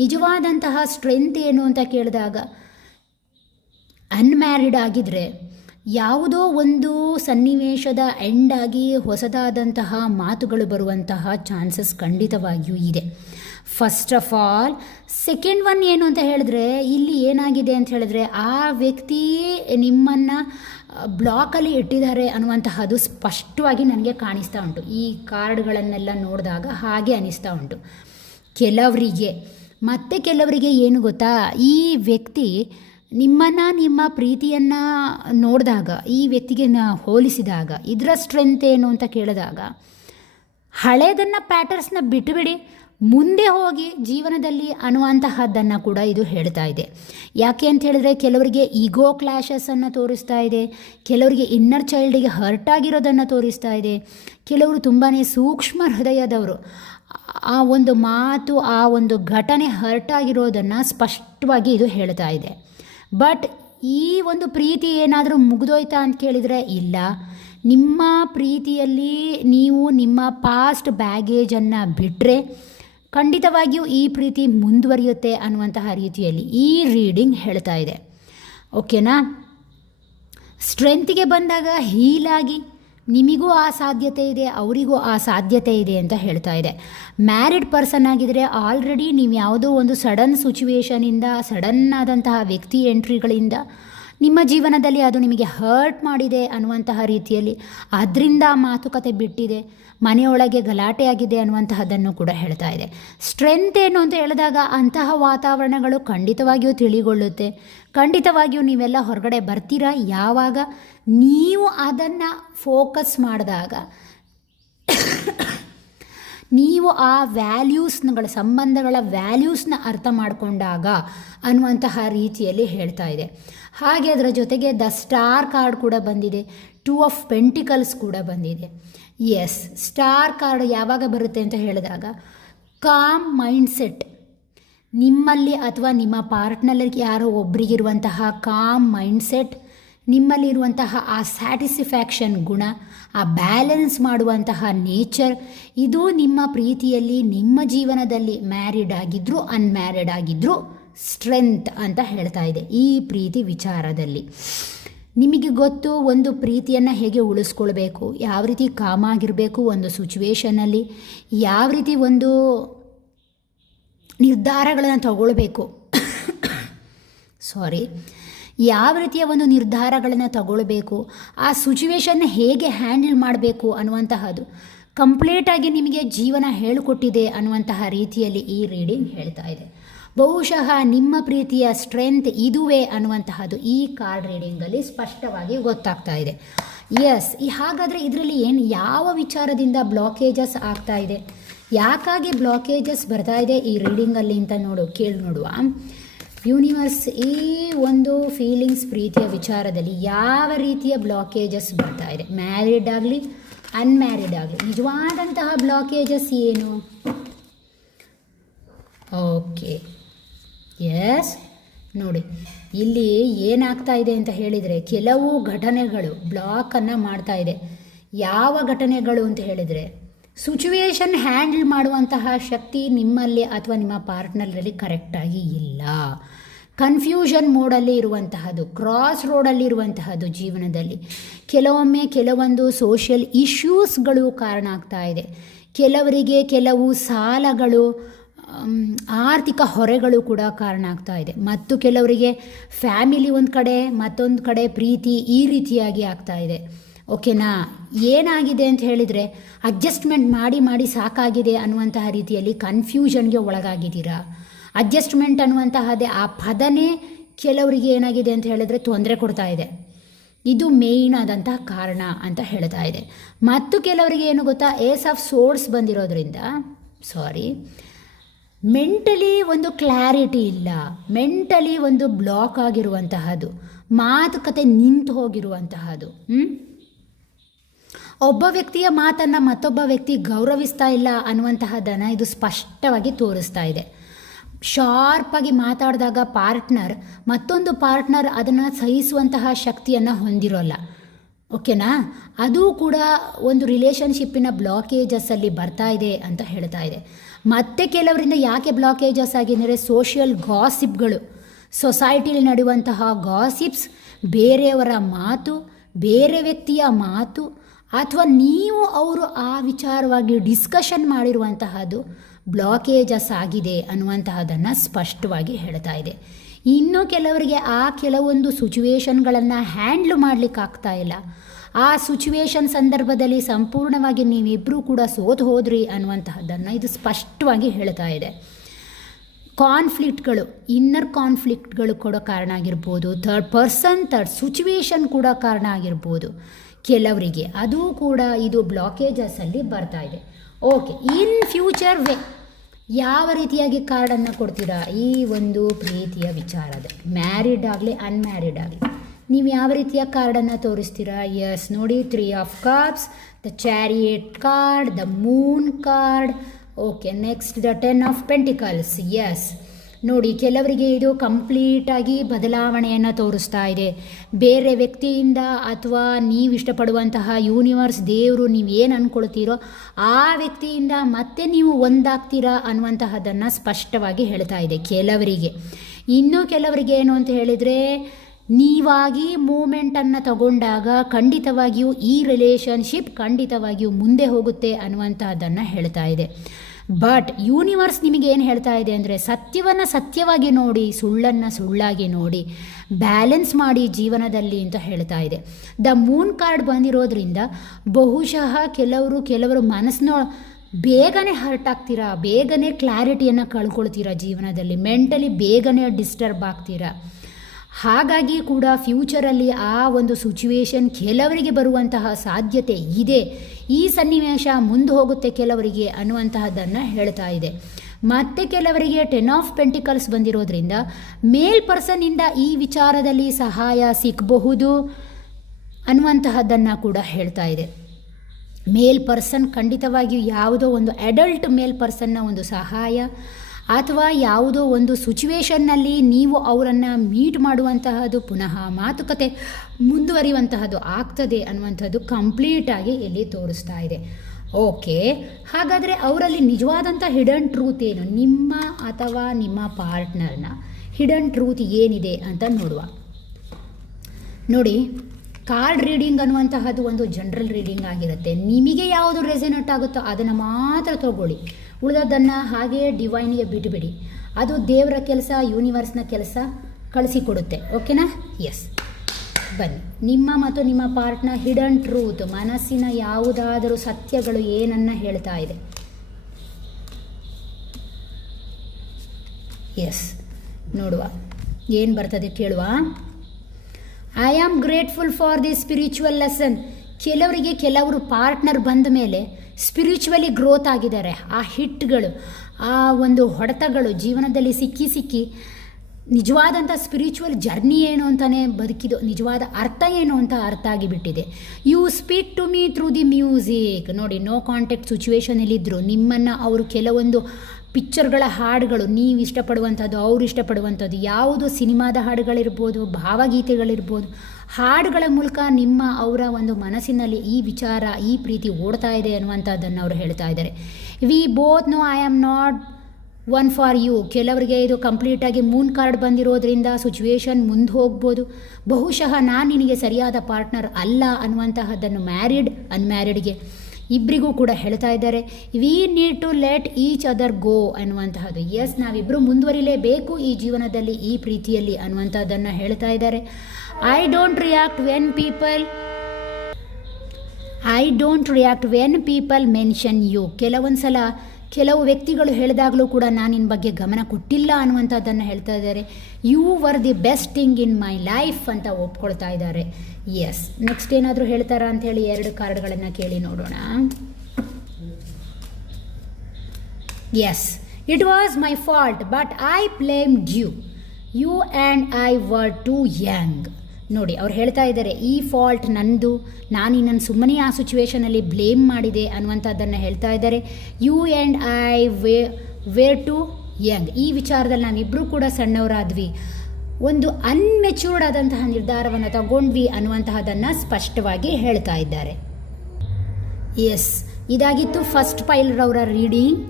ನಿಜವಾದಂತಹ ಸ್ಟ್ರೆಂತ್ ಏನು ಅಂತ ಕೇಳಿದಾಗ ಅನ್ಮ್ಯಾರಿಡ್ ಆಗಿದ್ದರೆ ಯಾವುದೋ ಒಂದು ಸನ್ನಿವೇಶದ ಎಂಡ್ ಆಗಿ ಹೊಸದಾದಂತಹ ಮಾತುಗಳು ಬರುವಂತಹ ಚಾನ್ಸಸ್ ಖಂಡಿತವಾಗಿಯೂ ಇದೆ. First of all, second one ಏನು ಅಂತ ಹೇಳಿದ್ರೆ ಇಲ್ಲಿ ಏನಾಗಿದೆ ಅಂತ ಹೇಳಿದ್ರೆ ಆ ವ್ಯಕ್ತಿ ನಿಮ್ಮನ್ನು ಬ್ಲಾಕಲ್ಲಿ ಇಟ್ಟಿದ್ದಾರೆ ಅನ್ನುವಂತಹದ್ದು ಸ್ಪಷ್ಟವಾಗಿ ನನಗೆ ಕಾಣಿಸ್ತಾ ಉಂಟು. ಈ ಕಾರ್ಡ್ಗಳನ್ನೆಲ್ಲ ನೋಡಿದಾಗ ಹಾಗೆ ಅನಿಸ್ತಾ ಉಂಟು ಕೆಲವರಿಗೆ ಏನು ಗೊತ್ತಾ, ಈ ವ್ಯಕ್ತಿ ನಿಮ್ಮ ಪ್ರೀತಿಯನ್ನು ನೋಡಿದಾಗ, ಈ ವ್ಯಕ್ತಿಗೆ ಹೋಲಿಸಿದಾಗ ಇದರ ಸ್ಟ್ರೆಂತ್ ಏನು ಅಂತ ಕೇಳಿದಾಗ ಹಳೇದನ್ನು ಪ್ಯಾಟರ್ನ್ಸ್ನ ಬಿಟ್ಟುಬಿಡಿ, ಮುಂದೆ ಹೋಗಿ ಜೀವನದಲ್ಲಿ ಅನ್ನುವಂತಹದ್ದನ್ನು ಕೂಡ ಇದು ಹೇಳ್ತಾ ಇದೆ. ಯಾಕೆ ಅಂತ ಹೇಳಿದ್ರೆ ಕೆಲವರಿಗೆ ಈಗೋ ಕ್ಲಾಶಸ್ಸನ್ನು ತೋರಿಸ್ತಾ ಇದೆ, ಕೆಲವರಿಗೆ ಇನ್ನರ್ ಚೈಲ್ಡಿಗೆ ಹರ್ಟ್ ಆಗಿರೋದನ್ನು ತೋರಿಸ್ತಾ ಇದೆ, ಕೆಲವರು ತುಂಬಾ ಸೂಕ್ಷ್ಮ ಹೃದಯದವರು. ಆ ಒಂದು ಮಾತು, ಆ ಒಂದು ಘಟನೆ ಹರ್ಟ್ ಆಗಿರೋದನ್ನು ಸ್ಪಷ್ಟವಾಗಿ ಇದು ಹೇಳ್ತಾ ಇದೆ. ಬಟ್ ಈ ಒಂದು ಪ್ರೀತಿ ಏನಾದರೂ ಮುಗಿದೋಯ್ತಾ ಅಂತ ಕೇಳಿದರೆ ಇಲ್ಲ. ನಿಮ್ಮ ಪ್ರೀತಿಯಲ್ಲಿ ನೀವು ನಿಮ್ಮ ಪಾಸ್ಟ್ ಬ್ಯಾಗೇಜನ್ನು ಬಿಟ್ಟರೆ ಖಂಡಿತವಾಗಿಯೂ ಈ ಪ್ರೀತಿ ಮುಂದುವರಿಯುತ್ತೆ ಅನ್ನುವಂತಹ ರೀತಿಯಲ್ಲಿ ಈ ರೀಡಿಂಗ್ ಹೇಳ್ತಾ ಇದೆ. ಓಕೆನಾ? ಸ್ಟ್ರೆಂತಿಗೆ ಬಂದಾಗ ಹೀಲಾಗಿ ನಿಮಗೂ ಆ ಸಾಧ್ಯತೆ ಇದೆ, ಅವರಿಗೂ ಆ ಸಾಧ್ಯತೆ ಇದೆ ಅಂತ ಹೇಳ್ತಾ ಇದೆ. ಮ್ಯಾರಿಡ್ ಪರ್ಸನ್ ಆಗಿದ್ದರೆ ಆಲ್ರೆಡಿ ನೀವು ಯಾವುದೋ ಒಂದು ಸಡನ್ ಸಿಚುವೇಶನಿಂದ, ಸಡನ್ ಆದಂತಹ ವ್ಯಕ್ತಿ ಎಂಟ್ರಿಗಳಿಂದ ನಿಮ್ಮ ಜೀವನದಲ್ಲಿ ಅದು ನಿಮಗೆ ಹರ್ಟ್ ಮಾಡಿದೆ ಅನ್ನುವಂತಹ ರೀತಿಯಲ್ಲಿ ಅದರಿಂದ ಮಾತುಕತೆ ಬಿಟ್ಟಿದೆ, ಮನೆಯೊಳಗೆ ಗಲಾಟೆ ಆಗಿದೆ ಅನ್ನುವಂತಹದ್ದನ್ನು ಕೂಡ ಹೇಳ್ತಾ ಇದೆ. ಸ್ಟ್ರೆಂತ್ ಏನು ಅಂತ ಹೇಳಿದಾಗ ಅಂತಹ ವಾತಾವರಣಗಳು ಖಂಡಿತವಾಗಿಯೂ ತಿಳಿಗೊಳ್ಳುತ್ತೆ. ಖಂಡಿತವಾಗಿಯೂ ನೀವೆಲ್ಲ ಹೊರಗಡೆ ಬರ್ತೀರಾ ಯಾವಾಗ ನೀವು ಅದನ್ನು ಫೋಕಸ್ ಮಾಡಿದಾಗ. ನೀವು ಆ ವ್ಯಾಲ್ಯೂಸ್ಗಳ ಸಂಬಂಧಗಳ ವ್ಯಾಲ್ಯೂಸ್ನ ಅರ್ಥ ಮಾಡಿಕೊಂಡಾಗ ಅನ್ನುವಂತಹ ರೀತಿಯಲ್ಲಿ ಹೇಳ್ತಾ ಇದೆ. ಹಾಗೆ ಅದರ ಜೊತೆಗೆ ದ ಸ್ಟಾರ್ ಕಾರ್ಡ್ ಕೂಡ ಬಂದಿದೆ, 2 ಆಫ್ ಪೆಂಟಿಕಲ್ಸ್ ಕೂಡ ಬಂದಿದೆ. ಎಸ್, ಸ್ಟಾರ್ ಕಾರ್ಡ್ ಯಾವಾಗ ಬರುತ್ತೆ ಅಂತ ಹೇಳಿದಾಗ ಕಾಮ್ ಮೈಂಡ್ಸೆಟ್ ನಿಮ್ಮಲ್ಲಿ ಅಥವಾ ನಿಮ್ಮ ಪಾರ್ಟ್ನರ್ಗೆ ಯಾರೋ ಒಬ್ರಿಗಿರುವಂತಹ ಕಾಮ್ ಮೈಂಡ್ಸೆಟ್, ನಿಮ್ಮಲ್ಲಿರುವಂತಹ ಆ ಸ್ಯಾಟಿಸ್ಫ್ಯಾಕ್ಷನ್ ಗುಣ, ಆ ಬ್ಯಾಲೆನ್ಸ್ ಮಾಡುವಂತಹ ನೇಚರ್, ಇದು ನಿಮ್ಮ ಪ್ರೀತಿಯಲ್ಲಿ ನಿಮ್ಮ ಜೀವನದಲ್ಲಿ ಮ್ಯಾರಿಡ್ ಆಗಿದ್ದರೂ ಅನ್ಮ್ಯಾರಿಡ್ ಆಗಿದ್ದರೂ ಸ್ಟ್ರೆಂತ್ ಅಂತ ಹೇಳ್ತಾ ಇದೆ. ಈ ಪ್ರೀತಿ ವಿಚಾರದಲ್ಲಿ ನಿಮಗೆ ಗೊತ್ತು ಒಂದು ಪ್ರೀತಿಯನ್ನು ಹೇಗೆ ಉಳಿಸ್ಕೊಳ್ಬೇಕು, ಯಾವ ರೀತಿ ಕಾಮಾಗಿರಬೇಕು ಒಂದು ಸಿಚುವೇಷನಲ್ಲಿ, ಯಾವ ರೀತಿ ಒಂದು ನಿರ್ಧಾರಗಳನ್ನು ತಗೊಳ್ಬೇಕು ಯಾವ ರೀತಿಯ ಒಂದು ನಿರ್ಧಾರಗಳನ್ನು ತಗೊಳ್ಬೇಕು, ಆ ಸಿಚುವೇಶನ್ನ ಹೇಗೆ ಹ್ಯಾಂಡಲ್ ಮಾಡಬೇಕು ಅನ್ನುವಂತಹದ್ದು ಕಂಪ್ಲೀಟಾಗಿ ನಿಮಗೆ ಜೀವನ ಹೇಳಿಕೊಟ್ಟಿದೆ ಅನ್ನುವಂತಹ ರೀತಿಯಲ್ಲಿ ಈ ರೀಡಿಂಗ್ ಹೇಳ್ತಾ ಇದೆ. ಬಹುಶಃ ನಿಮ್ಮ ಪ್ರೀತಿಯ ಸ್ಟ್ರೆಂತ್ ಇದುವೇ ಅನ್ನುವಂತಹದ್ದು ಈ ಕಾರ್ಡ್ ರೀಡಿಂಗಲ್ಲಿ ಸ್ಪಷ್ಟವಾಗಿ ಗೊತ್ತಾಗ್ತಾ ಇದೆ. ಎಸ್, ಹಾಗಾದರೆ ಇದರಲ್ಲಿ ಯಾವ ವಿಚಾರದಿಂದ ಬ್ಲಾಕೇಜಸ್ ಆಗ್ತಾ ಇದೆ, ಯಾಕಾಗಿ ಬ್ಲಾಕೇಜಸ್ ಬರ್ತಾ ಇದೆ ಈ ರೀಡಿಂಗಲ್ಲಿ ಅಂತ ಕೇಳಿ ನೋಡುವ. ಯೂನಿವರ್ಸ್, ಈ ಒಂದು ಫೀಲಿಂಗ್ಸ್ ಪ್ರೀತಿಯ ವಿಚಾರದಲ್ಲಿ ಯಾವ ರೀತಿಯ ಬ್ಲಾಕೇಜಸ್ ಬರ್ತಾ ಇದೆ, ಮ್ಯಾರಿಡ್ ಆಗಲಿ ಅನ್ಮ್ಯಾರಿಡ್ ಆಗಲಿ, ನಿಜವಾದಂತಹ ಬ್ಲಾಕೇಜಸ್ ಏನು? ಓಕೆ, ಎಸ್, ನೋಡಿ ಇಲ್ಲಿ ಏನಾಗ್ತಾ ಇದೆ ಅಂತ ಹೇಳಿದರೆ ಕೆಲವು ಘಟನೆಗಳು ಬ್ಲಾಕನ್ನು ಮಾಡ್ತಾ ಇದೆ. ಯಾವ ಘಟನೆಗಳು ಅಂತ ಹೇಳಿದರೆ ಸಿಚುವೇಶನ್ ಹ್ಯಾಂಡಲ್ ಮಾಡುವಂತಹ ಶಕ್ತಿ ನಿಮ್ಮಲ್ಲಿ ಅಥವಾ ನಿಮ್ಮ ಪಾರ್ಟ್ನರಲ್ಲಿ ಕರೆಕ್ಟಾಗಿ ಇಲ್ಲ. ಕನ್ಫ್ಯೂಷನ್ ಮೋಡಲ್ಲಿ ಇರುವಂತಹದ್ದು, ಕ್ರಾಸ್ ರೋಡಲ್ಲಿ ಇರುವಂತಹದ್ದು, ಜೀವನದಲ್ಲಿ ಕೆಲವೊಮ್ಮೆ ಕೆಲವೊಂದು ಸೋಷಿಯಲ್ ಇಶ್ಯೂಸ್ಗಳು ಕಾರಣ ಆಗ್ತಾ ಇದೆ. ಕೆಲವರಿಗೆ ಕೆಲವು ಸಾಲಗಳು, ಆರ್ಥಿಕ ಹೊರೆಗಳು ಕೂಡ ಕಾರಣ ಆಗ್ತಾ ಇದೆ. ಮತ್ತು ಕೆಲವರಿಗೆ ಫ್ಯಾಮಿಲಿ ಒಂದು ಕಡೆ, ಮತ್ತೊಂದು ಕಡೆ ಪ್ರೀತಿ, ಈ ರೀತಿಯಾಗಿ ಆಗ್ತಾ ಇದೆ. ಓಕೆನಾ? ಏನಾಗಿದೆ ಅಂತ ಹೇಳಿದರೆ ಅಡ್ಜಸ್ಟ್ಮೆಂಟ್ ಮಾಡಿ ಮಾಡಿ ಸಾಕಾಗಿದೆ ಅನ್ನುವಂತಹ ರೀತಿಯಲ್ಲಿ ಕನ್ಫ್ಯೂಷನ್ಗೆ ಒಳಗಾಗಿದ್ದೀರಾ. ಅಡ್ಜಸ್ಟ್ಮೆಂಟ್ ಅನ್ನುವಂತಹದ್ದೇ ಆ ಪದನೇ ಕೆಲವರಿಗೆ ಏನಾಗಿದೆ ಅಂತ ಹೇಳಿದ್ರೆ ತೊಂದರೆ ಕೊಡ್ತಾ ಇದೆ. ಇದು ಮೇಯ್ನ್ ಆದಂತಹ ಕಾರಣ ಅಂತ ಹೇಳ್ತಾ ಇದೆ. ಮತ್ತು ಕೆಲವರಿಗೆ ಏನು ಗೊತ್ತಾ, ಏಸ್ ಆಫ್ ಸೋರ್ಸ್ ಬಂದಿರೋದ್ರಿಂದ ಮೆಂಟಲಿ ಒಂದು ಕ್ಲಾರಿಟಿ ಇಲ್ಲ, ಮೆಂಟಲಿ ಒಂದು ಬ್ಲಾಕ್ ಆಗಿರುವಂತಹದ್ದು, ಮಾತುಕತೆ ನಿಂತು ಹೋಗಿರುವಂತಹದ್ದು. ಒಬ್ಬ ವ್ಯಕ್ತಿಯ ಮಾತನ್ನು ಮತ್ತೊಬ್ಬ ವ್ಯಕ್ತಿ ಗೌರವಿಸ್ತಾ ಇಲ್ಲ ಅನ್ನುವಂತಹದ್ದನ್ನು ಇದು ಸ್ಪಷ್ಟವಾಗಿ ತೋರಿಸ್ತಾ ಇದೆ. ಶಾರ್ಪಾಗಿ ಮಾತಾಡಿದಾಗ ಮತ್ತೊಂದು ಪಾರ್ಟ್ನರ್ ಅದನ್ನು ಸಹಿಸುವಂತಹ ಶಕ್ತಿಯನ್ನು ಹೊಂದಿರೋಲ್ಲ. ಓಕೆನಾ? ಅದು ಕೂಡ ಒಂದು ರಿಲೇಷನ್ಶಿಪ್ಪಿನ ಬ್ಲಾಕೇಜಸ್ಸಲ್ಲಿ ಬರ್ತಾ ಇದೆ ಅಂತ ಹೇಳ್ತಾ ಇದೆ. ಮತ್ತು ಕೆಲವರಿಂದ ಯಾಕೆ ಬ್ಲಾಕೇಜಸ್ ಆಗಿದ್ದಾರೆ, ಸೋಷಿಯಲ್ ಗಾಸಿಪ್ಗಳು, ಸೊಸೈಟಿಲಿ ನಡೆಯುವಂತಹ ಗಾಸಿಪ್ಸ್, ಬೇರೆಯವರ ಮಾತು, ಬೇರೆ ವ್ಯಕ್ತಿಯ ಮಾತು, ಅಥವಾ ನೀವು ಅವರು ಆ ವಿಚಾರವಾಗಿ ಡಿಸ್ಕಷನ್ ಮಾಡಿರುವಂತಹದ್ದು ಬ್ಲಾಕೇಜಸ್ ಆಗಿದೆ ಅನ್ನುವಂತಹದ್ದನ್ನು ಸ್ಪಷ್ಟವಾಗಿ ಹೇಳ್ತಾ ಇದೆ. ಇನ್ನು ಕೆಲವರಿಗೆ ಆ ಕೆಲವೊಂದು ಸಿಚುವೇಶನ್ಗಳನ್ನು ಹ್ಯಾಂಡ್ಲ್ ಮಾಡಲಿಕ್ಕಾಗ್ತಾ ಇಲ್ಲ. ಆ ಸಿಚುವೇಶನ್ ಸಂದರ್ಭದಲ್ಲಿ ಸಂಪೂರ್ಣವಾಗಿ ನೀವಿಬ್ಬರೂ ಕೂಡ ಸೋತು ಹೋದ್ರಿ ಅನ್ನುವಂತಹದ್ದನ್ನು ಇದು ಸ್ಪಷ್ಟವಾಗಿ ಹೇಳ್ತಾ ಇದೆ. ಕಾನ್ಫ್ಲಿಕ್ಟ್ಗಳು, ಇನ್ನರ್ ಕಾನ್ಫ್ಲಿಕ್ಟ್ಗಳು ಕೂಡ ಕಾರಣ ಆಗಿರ್ಬೋದು, ಥರ್ಡ್ ಸಿಚುವೇಶನ್ ಕೂಡ ಕಾರಣ ಆಗಿರ್ಬೋದು ಕೆಲವರಿಗೆ, ಅದು ಕೂಡ ಇದು ಬ್ಲಾಕೇಜಸ್ಸಲ್ಲಿ ಬರ್ತಾ ಇದೆ. ಓಕೆ, ಇನ್ ಫ್ಯೂಚರ್ ಯಾವ ರೀತಿಯಾಗಿ ಕಾರ್ಡನ್ನು ಕೊಡ್ತೀರಾ ಈ ಒಂದು ಪ್ರೀತಿಯ ವಿಚಾರದಲ್ಲಿ, ಮ್ಯಾರಿಡ್ ಆಗಲಿ ಅನ್ಮ್ಯಾರಿಡ್ ಆಗಲಿ, ನೀವು ಯಾವ ರೀತಿಯ ಕಾರ್ಡನ್ನು ತೋರಿಸ್ತೀರಾ? ಎಸ್, ನೋಡಿ, 3 of cups, the chariot card, the moon card. Okay, next the 10 of pentacles. Yes, ನೋಡಿ, ಕೆಲವರಿಗೆ ಇದು ಕಂಪ್ಲೀಟಾಗಿ ಬದಲಾವಣೆಯನ್ನು ತೋರಿಸ್ತಾ ಇದೆ. ಬೇರೆ ವ್ಯಕ್ತಿಯಿಂದ ಅಥವಾ ನೀವು ಇಷ್ಟಪಡುವಂತಹ ಯೂನಿವರ್ಸ್, ದೇವರು, ನೀವೇನು ಅಂದ್ಕೊಳ್ತೀರೋ ಆ ವ್ಯಕ್ತಿಯಿಂದ ಮತ್ತೆ ನೀವು ಒಂದಾಗ್ತೀರಾ ಅನ್ನುವಂತಹದ್ದನ್ನು ಸ್ಪಷ್ಟವಾಗಿ ಹೇಳ್ತಾ ಇದೆ ಕೆಲವರಿಗೆ. ಇನ್ನು ಕೆಲವರಿಗೆ ಏನು ಅಂತ ಹೇಳಿದರೆ, ನೀವಾಗಿ ಮೂಮೆಂಟನ್ನು ತಗೊಂಡಾಗ ಖಂಡಿತವಾಗಿಯೂ ಈ ರಿಲೇಷನ್ಶಿಪ್ ಖಂಡಿತವಾಗಿಯೂ ಮುಂದೆ ಹೋಗುತ್ತೆ ಅನ್ನುವಂಥದ್ದನ್ನು ಹೇಳ್ತಾ ಇದೆ. ಬಟ್ ಯೂನಿವರ್ಸ್ ನಿಮಗೆ ಏನು ಹೇಳ್ತಾ ಇದೆ ಅಂದರೆ, ಸತ್ಯವನ್ನು ಸತ್ಯವಾಗಿ ನೋಡಿ, ಸುಳ್ಳನ್ನು ಸುಳ್ಳಾಗಿ ನೋಡಿ, ಬ್ಯಾಲೆನ್ಸ್ ಮಾಡಿ ಜೀವನದಲ್ಲಿ ಅಂತ ಹೇಳ್ತಾ ಇದೆ. ದ ಮೂನ್ ಕಾರ್ಡ್ ಬಂದಿರೋದ್ರಿಂದ ಬಹುಶಃ ಕೆಲವರು ಮನಸ್ಸಿನ ಬೇಗನೆ ಹರ್ಟ್ ಆಗ್ತೀರಾ, ಬೇಗನೆ ಕ್ಲಾರಿಟಿಯನ್ನು ಕಳ್ಕೊಳ್ತೀರಾ ಜೀವನದಲ್ಲಿ, ಮೆಂಟಲಿ ಬೇಗನೆ ಡಿಸ್ಟರ್ಬ್ ಆಗ್ತೀರಾ. ಹಾಗಾಗಿ ಕೂಡ ಫ್ಯೂಚರಲ್ಲಿ ಆ ಒಂದು ಸಿಚುವೇಶನ್ ಕೆಲವರಿಗೆ ಬರುವಂತಹ ಸಾಧ್ಯತೆ ಇದೆ. ಈ ಸನ್ನಿವೇಶ ಮುಂದೆ ಹೋಗುತ್ತೆ ಕೆಲವರಿಗೆ ಅನ್ನುವಂತಹದ್ದನ್ನು ಹೇಳ್ತಾ ಇದೆ. ಮತ್ತು ಕೆಲವರಿಗೆ 10 ಆಫ್ ಪೆಂಟಿಕಲ್ಸ್ ಬಂದಿರೋದ್ರಿಂದ ಮೇಲ್ ಪರ್ಸನ್ನಿಂದ ಈ ವಿಚಾರದಲ್ಲಿ ಸಹಾಯ ಸಿಗಬಹುದು ಅನ್ನುವಂತಹದ್ದನ್ನು ಕೂಡ ಹೇಳ್ತಾ ಇದೆ. ಮೇಲ್ ಪರ್ಸನ್ ಖಂಡಿತವಾಗಿಯೂ ಯಾವುದೋ ಒಂದು ಅಡಲ್ಟ್ ಮೇಲ್ ಪರ್ಸನ್ನ ಒಂದು ಸಹಾಯ ಅಥವಾ ಯಾವುದೋ ಒಂದು ಸಿಚುವೇಷನ್ನಲ್ಲಿ ನೀವು ಅವರನ್ನು ಮೀಟ್ ಮಾಡುವಂತಹದ್ದು, ಪುನಃ ಮಾತುಕತೆ ಮುಂದುವರಿಯುವಂತಹದ್ದು ಆಗ್ತದೆ ಅನ್ನುವಂಥದ್ದು ಕಂಪ್ಲೀಟಾಗಿ ಇಲ್ಲಿ ತೋರಿಸ್ತಾ ಇದೆ. ಓಕೆ, ಹಾಗಾದರೆ ಅವರಲ್ಲಿ ನಿಜವಾದಂಥ ಹಿಡನ್ ಟ್ರೂತ್ ಏನು, ನಿಮ್ಮ ಅಥವಾ ನಿಮ್ಮ ಪಾರ್ಟ್ನರ್ನ ಹಿಡನ್ ಟ್ರೂತ್ ಏನಿದೆ ಅಂತ ನೋಡುವ. ನೋಡಿ, ಕಾರ್ಡ್ ರೀಡಿಂಗ್ ಅನ್ನುವಂತಹದ್ದು ಒಂದು ಜನರಲ್ ರೀಡಿಂಗ್ ಆಗಿರುತ್ತೆ. ನಿಮಗೆ ಯಾವುದು ರೆಸನೇಟ್ ಆಗುತ್ತೋ ಅದನ್ನು ಮಾತ್ರ ತಗೊಳ್ಳಿ, ಉಳಿದದ್ದನ್ನು ಹಾಗೆಯೇ ಡಿವೈನ್ಗೆ ಬಿಟ್ಟುಬಿಡಿ. ಅದು ದೇವರ ಕೆಲಸ, ಯೂನಿವರ್ಸ್ನ ಕೆಲಸ ಕಳಿಸಿಕೊಡುತ್ತೆ. ಓಕೆನಾ? ಎಸ್, ಬನ್ನಿ. ನಿಮ್ಮ ಮತ್ತು ನಿಮ್ಮ ಪಾರ್ಟ್ನರ್ ಹಿಡನ್ ಟ್ರೂತ್, ಮನಸ್ಸಿನ ಯಾವುದಾದರೂ ಸತ್ಯಗಳು ಏನನ್ನ ಹೇಳ್ತಾ ಇದೆ. ಎಸ್, ನೋಡುವ ಏನು ಬರ್ತದೆ ಕೇಳುವ. I am grateful for the spiritual lesson. ಕೆಲವರಿಗೆ ಕೆಲವರು ಪಾರ್ಟ್ನರ್ ಬಂದ ಮೇಲೆ ಸ್ಪಿರಿಚುವಲಿ ಗ್ರೋತ್ ಆಗಿದ್ದಾರೆ. ಆ ಹಿಟ್ಗಳು, ಆ ಒಂದು ಹೊಡೆತಗಳು ಜೀವನದಲ್ಲಿ ಸಿಕ್ಕಿ ನಿಜವಾದಂಥ ಸ್ಪಿರಿಚುವಲ್ ಜರ್ನಿ ಏನು ಅಂತಲೇ ಬದುಕಿದ್ದು, ನಿಜವಾದ ಅರ್ಥ ಏನು ಅಂತ ಅರ್ಥ ಆಗಿಬಿಟ್ಟಿದೆ. You speak to me through the music. ನೋಡಿ, ನೋ ಕಾಂಟ್ಯಾಕ್ಟ್ ಸಿಚುವೇಷನಲ್ಲಿದ್ದರು ನಿಮ್ಮನ್ನು ಅವರು ಕೆಲವೊಂದು ಪಿಕ್ಚರ್ಗಳ ಹಾಡುಗಳು, ನೀವು ಇಷ್ಟಪಡುವಂಥದ್ದು, ಅವರು ಇಷ್ಟಪಡುವಂಥದ್ದು, ಯಾವುದು ಸಿನಿಮಾದ ಹಾಡುಗಳಿರ್ಬೋದು, ಭಾವಗೀತೆಗಳಿರ್ಬೋದು, ಹಾಡುಗಳ ಮೂಲಕ ನಿಮ್ಮ ಅವರ ಒಂದು ಮನಸ್ಸಿನಲ್ಲಿ ಈ ವಿಚಾರ, ಈ ಪ್ರೀತಿ ಓಡ್ತಾ ಇದೆ ಅನ್ನುವಂಥದ್ದನ್ನು ಅವರು ಹೇಳ್ತಾ ಇದ್ದಾರೆ. We both know I am not one for you. ಕೆಲವರಿಗೆ ಇದು ಕಂಪ್ಲೀಟಾಗಿ ಮೂನ್ ಕಾರ್ಡ್ ಬಂದಿರೋದ್ರಿಂದ ಸಿಚುವೇಶನ್ ಮುಂದೆ ಹೋಗ್ಬೋದು. ಬಹುಶಃ ನಾನು ನಿನಗೆ ಸರಿಯಾದ ಪಾರ್ಟ್ನರ್ ಅಲ್ಲ ಅನ್ನುವಂತಹದ್ದನ್ನು ಮ್ಯಾರಿಡ್ ಅನ್ಮ್ಯಾರಿಡ್ಗೆ ಇಬ್ಬರಿಗೂ ಕೂಡ ಹೇಳ್ತಾ ಇದ್ದಾರೆ. We need to let each other go ಅನ್ನುವಂತಹದ್ದು. ಎಸ್, ನಾವಿಬ್ಬರು ಮುಂದುವರಿಲೇಬೇಕು ಈ ಜೀವನದಲ್ಲಿ, ಈ ಪ್ರೀತಿಯಲ್ಲಿ ಅನ್ನುವಂಥದ್ದನ್ನು ಹೇಳ್ತಾ ಇದ್ದಾರೆ. I don't react when people mention you. ಕೆಲವೊಂದು ಸಲ ಕೆಲವು ವ್ಯಕ್ತಿಗಳು ಹೇಳಿದಾಗಲೂ ಕೂಡ ನಾನು ನಿನ್ನ ಬಗ್ಗೆ ಗಮನ ಕೊಟ್ಟಿಲ್ಲ ಅನ್ನುವಂಥದ್ದನ್ನು ಹೇಳ್ತಾ ಇದ್ದಾರೆ. You were the best thing in my life ಅಂತ ಒಪ್ಕೊಳ್ತಾ ಇದ್ದಾರೆ. ಎಸ್, ನೆಕ್ಸ್ಟ್ ಏನಾದರೂ ಹೇಳ್ತಾರಾ ಅಂಥೇಳಿ 2 ಕಾರ್ಡ್ಗಳನ್ನು ಕೇಳಿ ನೋಡೋಣ. Yes, it was my fault but I blamed you and I were too young. ನೋಡಿ, ಅವ್ರು ಹೇಳ್ತಾ ಇದ್ದಾರೆ ಈ ಫಾಲ್ಟ್ ನಂದು, ನಾನು ನನ್ನ ಸುಮ್ಮನೆ ಆ ಸಿಚುವೇಷನಲ್ಲಿ ಬ್ಲೇಮ್ ಮಾಡಿದೆ ಅನ್ನುವಂಥದ್ದನ್ನು ಹೇಳ್ತಾ ಇದ್ದಾರೆ. You and I were too young. ಈ ವಿಚಾರದಲ್ಲಿ ನಾವಿಬ್ಬರೂ ಕೂಡ ಸಣ್ಣವರಾದ್ವಿ, ಒಂದು ಅನ್ಮೆಚ್ಯೂರ್ಡ್ ಆದಂತಹ ನಿರ್ಧಾರವನ್ನು ತಗೊಂಡ್ವಿ ಅನ್ನುವಂತಹದನ್ನು ಸ್ಪಷ್ಟವಾಗಿ ಹೇಳ್ತಾ ಇದ್ದಾರೆ. ಎಸ್, ಇದಾಗಿತ್ತು ಫಸ್ಟ್ ಪೈಲರ್ ಅವರ ರೀಡಿಂಗ್.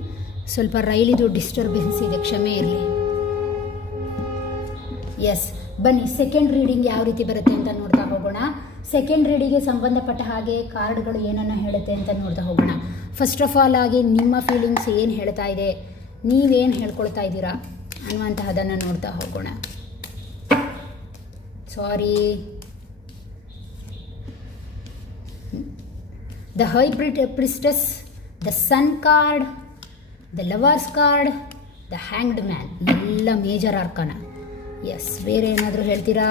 ಸ್ವಲ್ಪ ರೈಲಿದು ಡಿಸ್ಟರ್ಬೆನ್ಸ್ ಇದೆ, ಕ್ಷಮೆ ಇರಲಿ. ಎಸ್, ಬನ್ನಿ ಸೆಕೆಂಡ್ ರೀಡಿಂಗ್ ಯಾವ ರೀತಿ ಬರುತ್ತೆ ಅಂತ ನೋಡ್ತಾ ಹೋಗೋಣ. ಸೆಕೆಂಡ್ ರೀಡಿಂಗ್ಗೆ ಸಂಬಂಧಪಟ್ಟ ಹಾಗೆ ಕಾರ್ಡ್ಗಳು ಏನನ್ನು ಹೇಳುತ್ತೆ ಅಂತ ನೋಡ್ತಾ ಹೋಗೋಣ. ಫಸ್ಟ್ ಆಫ್ ಆಲ್ ಆಗಿ ನಿಮ್ಮ ಫೀಲಿಂಗ್ಸ್ ಏನು ಹೇಳ್ತಾ ಇದೆ, ನೀವೇನು ಹೇಳ್ಕೊಳ್ತಾ ಇದ್ದೀರಾ ಅನ್ನುವಂತಹದನ್ನು ನೋಡ್ತಾ ಹೋಗೋಣ. Sorry, the high priestess, the sun card, the lovers card, the hanged man, ಎಲ್ಲ ಮೇಜರ್ ಆರ್ಕಾನ. ಎಸ್, ಬೇರೆ ಏನಾದರೂ ಹೇಳ್ತೀರಾ?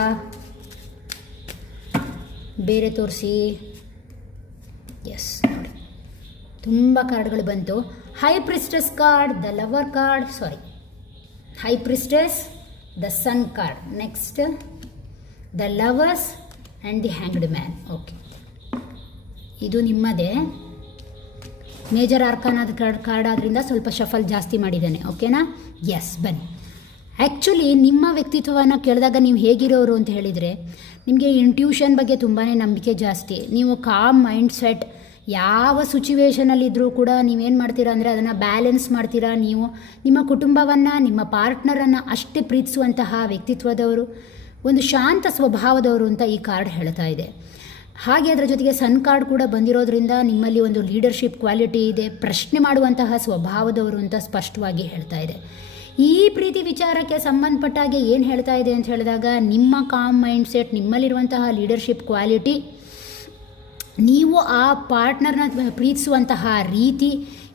ಬೇರೆ ತೋರಿಸಿ. ಎಸ್, ನೋಡಿ ತುಂಬ ಕಾರ್ಡ್ಗಳು ಬಂತು. High priestess card, the lover card, sorry, high priestess, the sun card, next the lovers and the hanged man. Okay, ಇದು ನಿಮ್ಮದೇ ಮೇಜರ್ ಆರ್ಕಾನಾದ ಕಾರ್ಡ್ ಆದ್ದರಿಂದ ಸ್ವಲ್ಪ ಶಫಲ್ ಜಾಸ್ತಿ ಮಾಡಿದ್ದಾನೆ. ಓಕೆನಾ? ಎಸ್, ಬನ್ನಿ. ಆ್ಯಕ್ಚುಲಿ ನಿಮ್ಮ ವ್ಯಕ್ತಿತ್ವವನ್ನು ಕೇಳಿದಾಗ ನೀವು ಹೇಗಿರೋರು ಅಂತ ಹೇಳಿದರೆ, ನಿಮಗೆ ಇಂಟ್ಯೂಷನ್ ಬಗ್ಗೆ ತುಂಬಾ ನಂಬಿಕೆ ಜಾಸ್ತಿ. ನೀವು ಕಾಮ್ ಮೈಂಡ್ ಸೆಟ್, ಯಾವ ಸಿಚುವೇಷನಲ್ಲಿದ್ದರೂ ಕೂಡ ನೀವೇನು ಮಾಡ್ತೀರಾ ಅಂದರೆ ಅದನ್ನು ಬ್ಯಾಲೆನ್ಸ್ ಮಾಡ್ತೀರಾ. ನೀವು ನಿಮ್ಮ ಕುಟುಂಬವನ್ನು, ನಿಮ್ಮ ಪಾರ್ಟ್ನರನ್ನು ಅಷ್ಟೇ ಪ್ರೀತಿಸುವಂತಹ ವ್ಯಕ್ತಿತ್ವದವರು, ಒಂದು ಶಾಂತ ಸ್ವಭಾವದವರು ಅಂತ ಈ ಕಾರ್ಡ್ ಹೇಳ್ತಾ ಇದೆ. ಹಾಗೆ ಅದರ ಜೊತೆಗೆ ಸನ್ ಕಾರ್ಡ್ ಕೂಡ ಬಂದಿರೋದ್ರಿಂದ ನಿಮ್ಮಲ್ಲಿ ಒಂದು ಲೀಡರ್ಶಿಪ್ ಕ್ವಾಲಿಟಿ ಇದೆ, ಪ್ರಶ್ನೆ ಮಾಡುವಂತಹ ಸ್ವಭಾವದವರು ಅಂತ ಸ್ಪಷ್ಟವಾಗಿ ಹೇಳ್ತಾ ಇದೆ. ಈ ಪ್ರೀತಿ ವಿಚಾರಕ್ಕೆ ಸಂಬಂಧಪಟ್ಟಾಗೆ ಏನು ಹೇಳ್ತಾ ಇದೆ ಅಂತ ಹೇಳಿದಾಗ, ನಿಮ್ಮ ಕಾಮ್ ಮೈಂಡ್ ಸೆಟ್, ನಿಮ್ಮಲ್ಲಿರುವಂತಹ ಲೀಡರ್ಶಿಪ್ ಕ್ವಾಲಿಟಿ, ನೀವು ಆ ಪಾರ್ಟ್ನರ್ನ ಪ್ರೀತಿಸುವಂತಹ ರೀತಿ,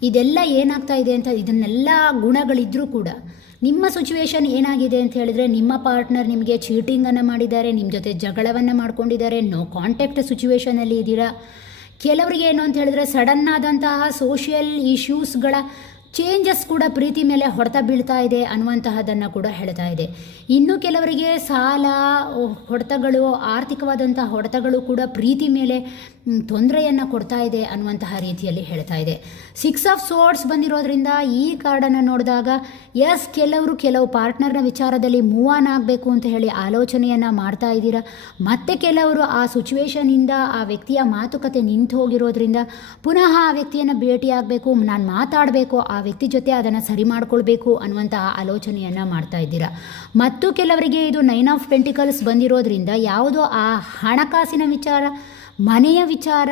ಇದೆಲ್ಲ ಏನಾಗ್ತಾ ಇದೆ ಅಂತ, ಇದನ್ನೆಲ್ಲ ಗುಣಗಳಿದ್ದರೂ ಕೂಡ ನಿಮ್ಮ ಸಿಚುವೇಶನ್ ಏನಾಗಿದೆ ಅಂತ ಹೇಳಿದರೆ, ನಿಮ್ಮ ಪಾರ್ಟ್ನರ್ ನಿಮಗೆ ಚೀಟಿಂಗನ್ನು ಮಾಡಿದ್ದಾರೆ, ನಿಮ್ಮ ಜೊತೆ ಜಗಳವನ್ನು ಮಾಡ್ಕೊಂಡಿದ್ದಾರೆ, ನೋ ಕಾಂಟ್ಯಾಕ್ಟ್ ಸಿಚುವೇಷನಲ್ಲಿ ಇದ್ದೀರಾ. ಕೆಲವರಿಗೆ ಏನು ಅಂತ ಹೇಳಿದ್ರೆ ಸಡನ್ ಆದಂತಹ ಸೋಷಿಯಲ್ ಇಶ್ಯೂಸ್ಗಳ ಚೇಂಜಸ್ ಕೂಡ ಪ್ರೀತಿ ಮೇಲೆ ಹೊಡೆತ ಬೀಳ್ತಾ ಇದೆ ಅನ್ನುವಂತಹದ್ದನ್ನು ಕೂಡ ಹೇಳ್ತಾ ಇದೆ. ಇನ್ನು ಕೆಲವರಿಗೆ ಸಾಲ ಹೊಡೆತಗಳು, ಆರ್ಥಿಕವಾದಂತಹ ಹೊಡೆತಗಳು ಕೂಡ ಪ್ರೀತಿ ಮೇಲೆ ತೊಂದರೆಯನ್ನು ಕೊಡ್ತಾ ಇದೆ ಅನ್ನುವಂತಹ ರೀತಿಯಲ್ಲಿ ಹೇಳ್ತಾ ಇದೆ. 6 ಆಫ್ ಸೋರ್ಡ್ಸ್ ಬಂದಿರೋದ್ರಿಂದ ಈ ಕಾರ್ಡನ್ನು ನೋಡಿದಾಗ ಎಸ್, ಕೆಲವು ಪಾರ್ಟ್ನರ್ನ ವಿಚಾರದಲ್ಲಿ ಮೂವ್ ಆನ್ ಆಗಬೇಕು ಅಂತ ಹೇಳಿ ಆಲೋಚನೆಯನ್ನು ಮಾಡ್ತಾ ಇದ್ದೀರಾ. ಮತ್ತು ಕೆಲವರು ಆ ಸಿಚುವೇಶನಿಂದ, ಆ ವ್ಯಕ್ತಿಯ ಮಾತುಕತೆ ನಿಂತು ಹೋಗಿರೋದ್ರಿಂದ ಪುನಃ ಆ ವ್ಯಕ್ತಿಯನ್ನು ಭೇಟಿಯಾಗಬೇಕು, ನಾನು ಮಾತಾಡಬೇಕು, ಆ ವ್ಯಕ್ತಿ ಜೊತೆ ಅದನ್ನು ಸರಿ ಮಾಡ್ಕೊಳ್ಬೇಕು ಅನ್ನುವಂತಹ ಆಲೋಚನೆಯನ್ನು ಮಾಡ್ತಾ ಇದ್ದೀರಾ. ಮತ್ತು ಕೆಲವರಿಗೆ ಇದು 9 ಆಫ್ ಪೆಂಟಿಕಲ್ಸ್ ಬಂದಿರೋದ್ರಿಂದ ಯಾವುದೋ ಆ ಹಣಕಾಸಿನ ವಿಚಾರ, ಮನೆಯ ವಿಚಾರ,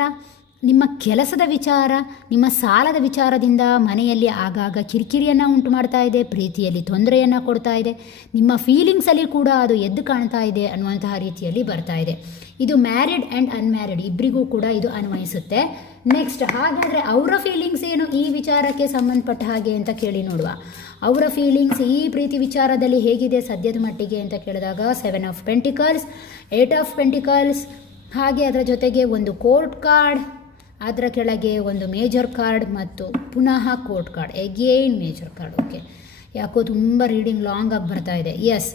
ನಿಮ್ಮ ಕೆಲಸದ ವಿಚಾರ, ನಿಮ್ಮ ಸಾಲದ ವಿಚಾರದಿಂದ ಮನೆಯಲ್ಲಿ ಆಗಾಗ ಕಿರಿಕಿರಿಯನ್ನು ಉಂಟು ಮಾಡ್ತಾ ಇದೆ, ಪ್ರೀತಿಯಲ್ಲಿ ತೊಂದರೆಯನ್ನು ಕೊಡ್ತಾ ಇದೆ, ನಿಮ್ಮ ಫೀಲಿಂಗ್ಸಲ್ಲಿ ಕೂಡ ಅದು ಎದ್ದು ಕಾಣ್ತಾ ಇದೆ ಅನ್ನುವಂತಹ ರೀತಿಯಲ್ಲಿ ಬರ್ತಾ ಇದೆ. ಇದು ಮ್ಯಾರಿಡ್ ಆ್ಯಂಡ್ ಅನ್ಮ್ಯಾರಿಡ್ ಇಬ್ಬರಿಗೂ ಕೂಡ ಇದು ಅನ್ವಯಿಸುತ್ತೆ. ನೆಕ್ಸ್ಟ್, ಹಾಗಾದರೆ ಅವರ ಫೀಲಿಂಗ್ಸ್ ಏನು ಈ ವಿಚಾರಕ್ಕೆ ಸಂಬಂಧಪಟ್ಟ ಹಾಗೆ ಅಂತ ಕೇಳಿ ನೋಡುವ. ಅವರ ಫೀಲಿಂಗ್ಸ್ ಈ ಪ್ರೀತಿ ವಿಚಾರದಲ್ಲಿ ಹೇಗಿದೆ ಸದ್ಯದ ಮಟ್ಟಿಗೆ ಅಂತ ಕೇಳಿದಾಗ 7 ಆಫ್ ಪೆಂಟಿಕಲ್ಸ್, 8 ಆಫ್ ಪೆಂಟಿಕಲ್ಸ್, ಹಾಗೆ ಅದರ ಜೊತೆಗೆ ಒಂದು ಕೋರ್ಟ್ ಕಾರ್ಡ್, ಅದರ ಕೆಳಗೆ ಒಂದು ಮೇಜರ್ ಕಾರ್ಡ್ ಮತ್ತು ಪುನಃ court card, again major card. Okay, ಯಾಕೋ ತುಂಬ ರೀಡಿಂಗ್ ಲಾಂಗ್ ಆಗಿ ಬರ್ತಾ ಇದೆ. ಎಸ್,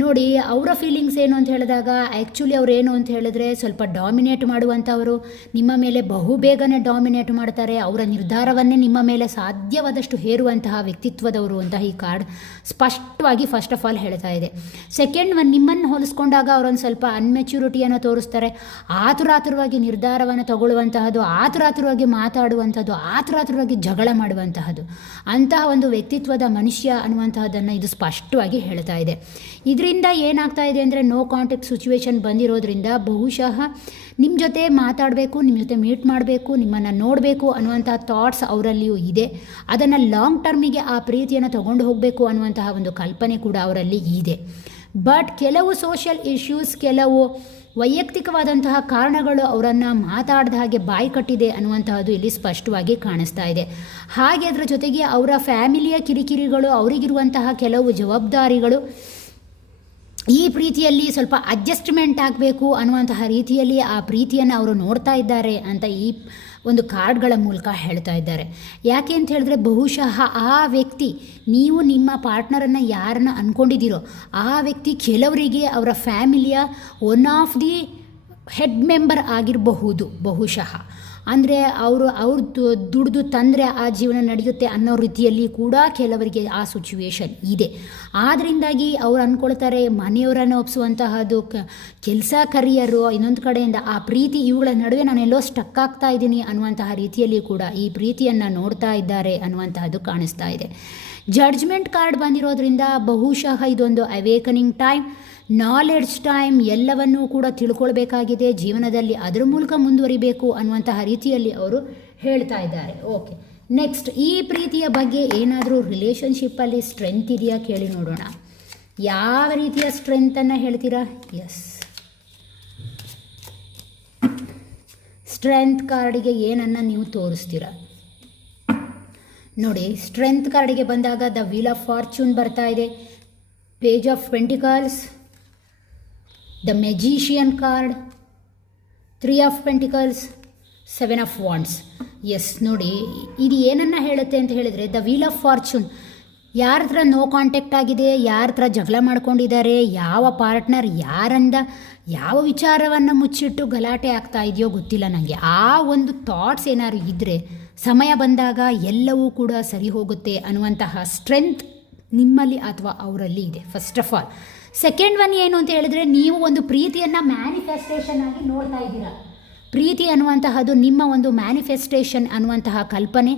ನೋಡಿ ಅವರ ಫೀಲಿಂಗ್ಸ್ ಏನು ಅಂತ ಹೇಳಿದಾಗ ಆ್ಯಕ್ಚುಲಿ ಅವ್ರು ಏನು ಅಂತ ಹೇಳಿದ್ರೆ ಸ್ವಲ್ಪ ಡಾಮಿನೇಟ್ ಮಾಡುವಂಥವರು, ನಿಮ್ಮ ಮೇಲೆ ಬಹುಬೇಗನೆ ಡಾಮಿನೇಟ್ ಮಾಡ್ತಾರೆ, ಅವರ ನಿರ್ಧಾರವನ್ನೇ ನಿಮ್ಮ ಮೇಲೆ ಸಾಧ್ಯವಾದಷ್ಟು ಹೇರುವಂತಹ ವ್ಯಕ್ತಿತ್ವದವರು ಅಂತ ಈ ಕಾರ್ಡ್ ಸ್ಪಷ್ಟವಾಗಿ ಫಸ್ಟ್ ಆಫ್ ಆಲ್ ಹೇಳ್ತಾ ಇದೆ. ಸೆಕೆಂಡ್ ಒನ್, ನಿಮ್ಮನ್ನು ಹೋಲಿಸ್ಕೊಂಡಾಗ ಅವರೊಂದು ಸ್ವಲ್ಪ ಅನ್ಮೆಚ್ಯೂರಿಟಿಯನ್ನು ತೋರಿಸ್ತಾರೆ, ಆತುರಾತುರವಾಗಿ ನಿರ್ಧಾರವನ್ನು ತಗೊಳ್ಳುವಂತಹದ್ದು, ಆತುರಾತುರವಾಗಿ ಮಾತಾಡುವಂಥದ್ದು, ಆತುರಾತುರವಾಗಿ ಜಗಳ ಮಾಡುವಂತಹದ್ದು, ಅಂತಹ ಒಂದು ವ್ಯಕ್ತಿತ್ವದ ಮನುಷ್ಯ ಅನ್ನುವಂತಹದ್ದನ್ನು ಇದು ಸ್ಪಷ್ಟವಾಗಿ ಹೇಳ್ತಾ ಇದೆ. ಇದರಿಂದ ಏನಾಗ್ತಾ ಇದೆ ಅಂದರೆ ನೋ ಕಾಂಟ್ಯಾಕ್ಟ್ ಸಿಚುವೇಶನ್ ಬಂದಿರೋದ್ರಿಂದ ಬಹುಶಃ ನಿಮ್ಮ ಜೊತೆ ಮಾತಾಡಬೇಕು, ನಿಮ್ಮ ಜೊತೆ ಮೀಟ್ ಮಾಡಬೇಕು, ನಿಮ್ಮನ್ನು ನೋಡಬೇಕು ಅನ್ನುವಂಥ ಥಾಟ್ಸ್ ಅವರಲ್ಲಿಯೂ ಇದೆ. ಅದನ್ನು ಲಾಂಗ್ ಟರ್ಮಿಗೆ ಆ ಪ್ರೀತಿಯನ್ನು ತಗೊಂಡು ಹೋಗಬೇಕು ಅನ್ನುವಂತಹ ಒಂದು ಕಲ್ಪನೆ ಕೂಡ ಅವರಲ್ಲಿ ಇದೆ. ಬಟ್ ಕೆಲವು ಸೋಷಿಯಲ್ ಇಶ್ಯೂಸ್, ಕೆಲವು ವೈಯಕ್ತಿಕವಾದಂತಹ ಕಾರಣಗಳು ಅವರನ್ನು ಮಾತಾಡ್ದ ಹಾಗೆ ಬಾಯಿ ಕಟ್ಟಿದೆ ಅನ್ನುವಂತಹದ್ದು ಇಲ್ಲಿ ಸ್ಪಷ್ಟವಾಗಿ ಕಾಣಿಸ್ತಾ ಇದೆ. ಹಾಗೆ ಅದರ ಜೊತೆಗೆ ಅವರ ಫ್ಯಾಮಿಲಿಯ ಕಿರಿಕಿರಿಗಳು, ಅವರಿಗಿರುವಂತಹ ಕೆಲವು ಜವಾಬ್ದಾರಿಗಳು ಈ ಪ್ರೀತಿಯಲ್ಲಿ ಸ್ವಲ್ಪ ಅಡ್ಜಸ್ಟ್ಮೆಂಟ್ ಆಗಬೇಕು ಅನ್ನುವಂತಹ ರೀತಿಯಲ್ಲಿ ಆ ಪ್ರೀತಿಯನ್ನು ಅವರು ನೋಡ್ತಾ ಇದ್ದಾರೆ ಅಂತ ಈ ಒಂದು ಕಾರ್ಡ್ಗಳ ಮೂಲಕ ಹೇಳ್ತಾ ಇದ್ದಾರೆ. ಯಾಕೆ ಅಂತ ಹೇಳಿದ್ರೆ ಬಹುಶಃ ಆ ವ್ಯಕ್ತಿ, ನೀವು ನಿಮ್ಮ ಪಾರ್ಟ್ನರನ್ನು ಯಾರನ್ನು ಅಂದ್ಕೊಂಡಿದ್ದೀರೋ ಆ ವ್ಯಕ್ತಿ ಕೆಲವರಿಗೆ ಅವರ ಫ್ಯಾಮಿಲಿಯ one of the head member ಆಗಿರಬಹುದು ಬಹುಶಃ. ಅಂದರೆ ಅವ್ರು ದುಡಿದು ತಂದರೆ ಆ ಜೀವನ ನಡೆಯುತ್ತೆ ಅನ್ನೋ ರೀತಿಯಲ್ಲಿ ಕೂಡ ಕೆಲವರಿಗೆ ಆ ಸಿಚುವೇಶನ್ ಇದೆ. ಆದ್ದರಿಂದಾಗಿ ಅವ್ರು ಅಂದ್ಕೊಳ್ತಾರೆ ಮನೆಯವರನ್ನು ಒಪ್ಪಿಸುವಂತಹದ್ದು, ಕೆಲಸ, ಕರಿಯರು, ಇನ್ನೊಂದು ಕಡೆಯಿಂದ ಆ ಪ್ರೀತಿ, ಇವುಗಳ ನಡುವೆ ನಾನೆಲ್ಲೋ ಸ್ಟಕ್ ಆಗ್ತಾ ಇದ್ದೀನಿ ಅನ್ನುವಂತಹ ರೀತಿಯಲ್ಲಿ ಕೂಡ ಈ ಪ್ರೀತಿಯನ್ನು ನೋಡ್ತಾ ಇದ್ದಾರೆ ಅನ್ನುವಂತಹದ್ದು ಕಾಣಿಸ್ತಾ ಇದೆ. ಜಡ್ಜ್ಮೆಂಟ್ ಕಾರ್ಡ್ ಬಂದಿರೋದ್ರಿಂದ ಬಹುಶಃ ಇದೊಂದು ಅವೇಕನಿಂಗ್ ಟೈಮ್, ನಾಲೆಡ್ಜ್ ಟೈಮ್, ಎಲ್ಲವನ್ನೂ ಕೂಡ ತಿಳ್ಕೊಳ್ಬೇಕಾಗಿದೆ ಜೀವನದಲ್ಲಿ, ಅದರ ಮೂಲಕ ಮುಂದುವರಿಬೇಕು ಅನ್ನುವಂತಹ ರೀತಿಯಲ್ಲಿ ಅವರು ಹೇಳ್ತಾ ಇದ್ದಾರೆ. ಓಕೆ, ನೆಕ್ಸ್ಟ್, ಈ ಪ್ರೀತಿಯ ಬಗ್ಗೆ ಏನಾದರೂ ರಿಲೇಷನ್ಶಿಪ್ಪಲ್ಲಿ ಸ್ಟ್ರೆಂತ್ ಇದೆಯಾ ಕೇಳಿ ನೋಡೋಣ. ಯಾವ ರೀತಿಯ ಸ್ಟ್ರೆಂತನ್ನು ಹೇಳ್ತೀರಾ? ಎಸ್, ಸ್ಟ್ರೆಂತ್ ಕಾರ್ಡಿಗೆ ಏನನ್ನು ನೀವು ತೋರಿಸ್ತೀರಾ ನೋಡಿ. ಸ್ಟ್ರೆಂತ್ ಕಾರ್ಡಿಗೆ ಬಂದಾಗ ದ ವೀಲ್ ಆಫ್ ಫಾರ್ಚೂನ್ ಬರ್ತಾ ಇದೆ, page of pentacles, the magician card, 3 of pentacles, 7 of wands. Yes, ನೋಡಿ ಇದು ಏನನ್ನು ಹೇಳುತ್ತೆ ಅಂತ ಹೇಳಿದರೆ ದ ವೀಲ್ ಆಫ್ ಫಾರ್ಚೂನ್, ಯಾರ ಹತ್ರ ನೋ ಕಾಂಟ್ಯಾಕ್ಟ್ ಆಗಿದೆ, ಯಾರ ಹತ್ರ ಜಗಳ ಮಾಡ್ಕೊಂಡಿದ್ದಾರೆ, ಯಾವ ಪಾರ್ಟ್ನರ್ ಯಾರಿಂದ ಯಾವ ವಿಚಾರವನ್ನು ಮುಚ್ಚಿಟ್ಟು ಗಲಾಟೆ ಆಗ್ತಾ ಇದೆಯೋ ಗೊತ್ತಿಲ್ಲ ನನಗೆ, ಆ ಒಂದು ಥಾಟ್ಸ್ ಏನಾದ್ರು ಇದ್ದರೆ ಸಮಯ ಬಂದಾಗ ಎಲ್ಲವೂ ಕೂಡ ಸರಿ ಹೋಗುತ್ತೆ ಅನ್ನುವಂತಹ ಸ್ಟ್ರೆಂತ್ ನಿಮ್ಮಲ್ಲಿ ಅಥವಾ ಅವರಲ್ಲಿ ಇದೆ first of all. Second one ಏನು ಅಂತ ಹೇಳಿದ್ರೆ, ನೀವು ಒಂದು ಪ್ರೀತಿಯನ್ನು ಮ್ಯಾನಿಫೆಸ್ಟೇಷನ್ ಆಗಿ ನೋಡ್ತಾ ಇದ್ದೀರಾ. ಪ್ರೀತಿ ಅನ್ನುವಂತಹದ್ದು ನಿಮ್ಮ ಒಂದು ಮ್ಯಾನಿಫೆಸ್ಟೇಷನ್ ಅನ್ನುವಂತಹ ಕಲ್ಪನೆ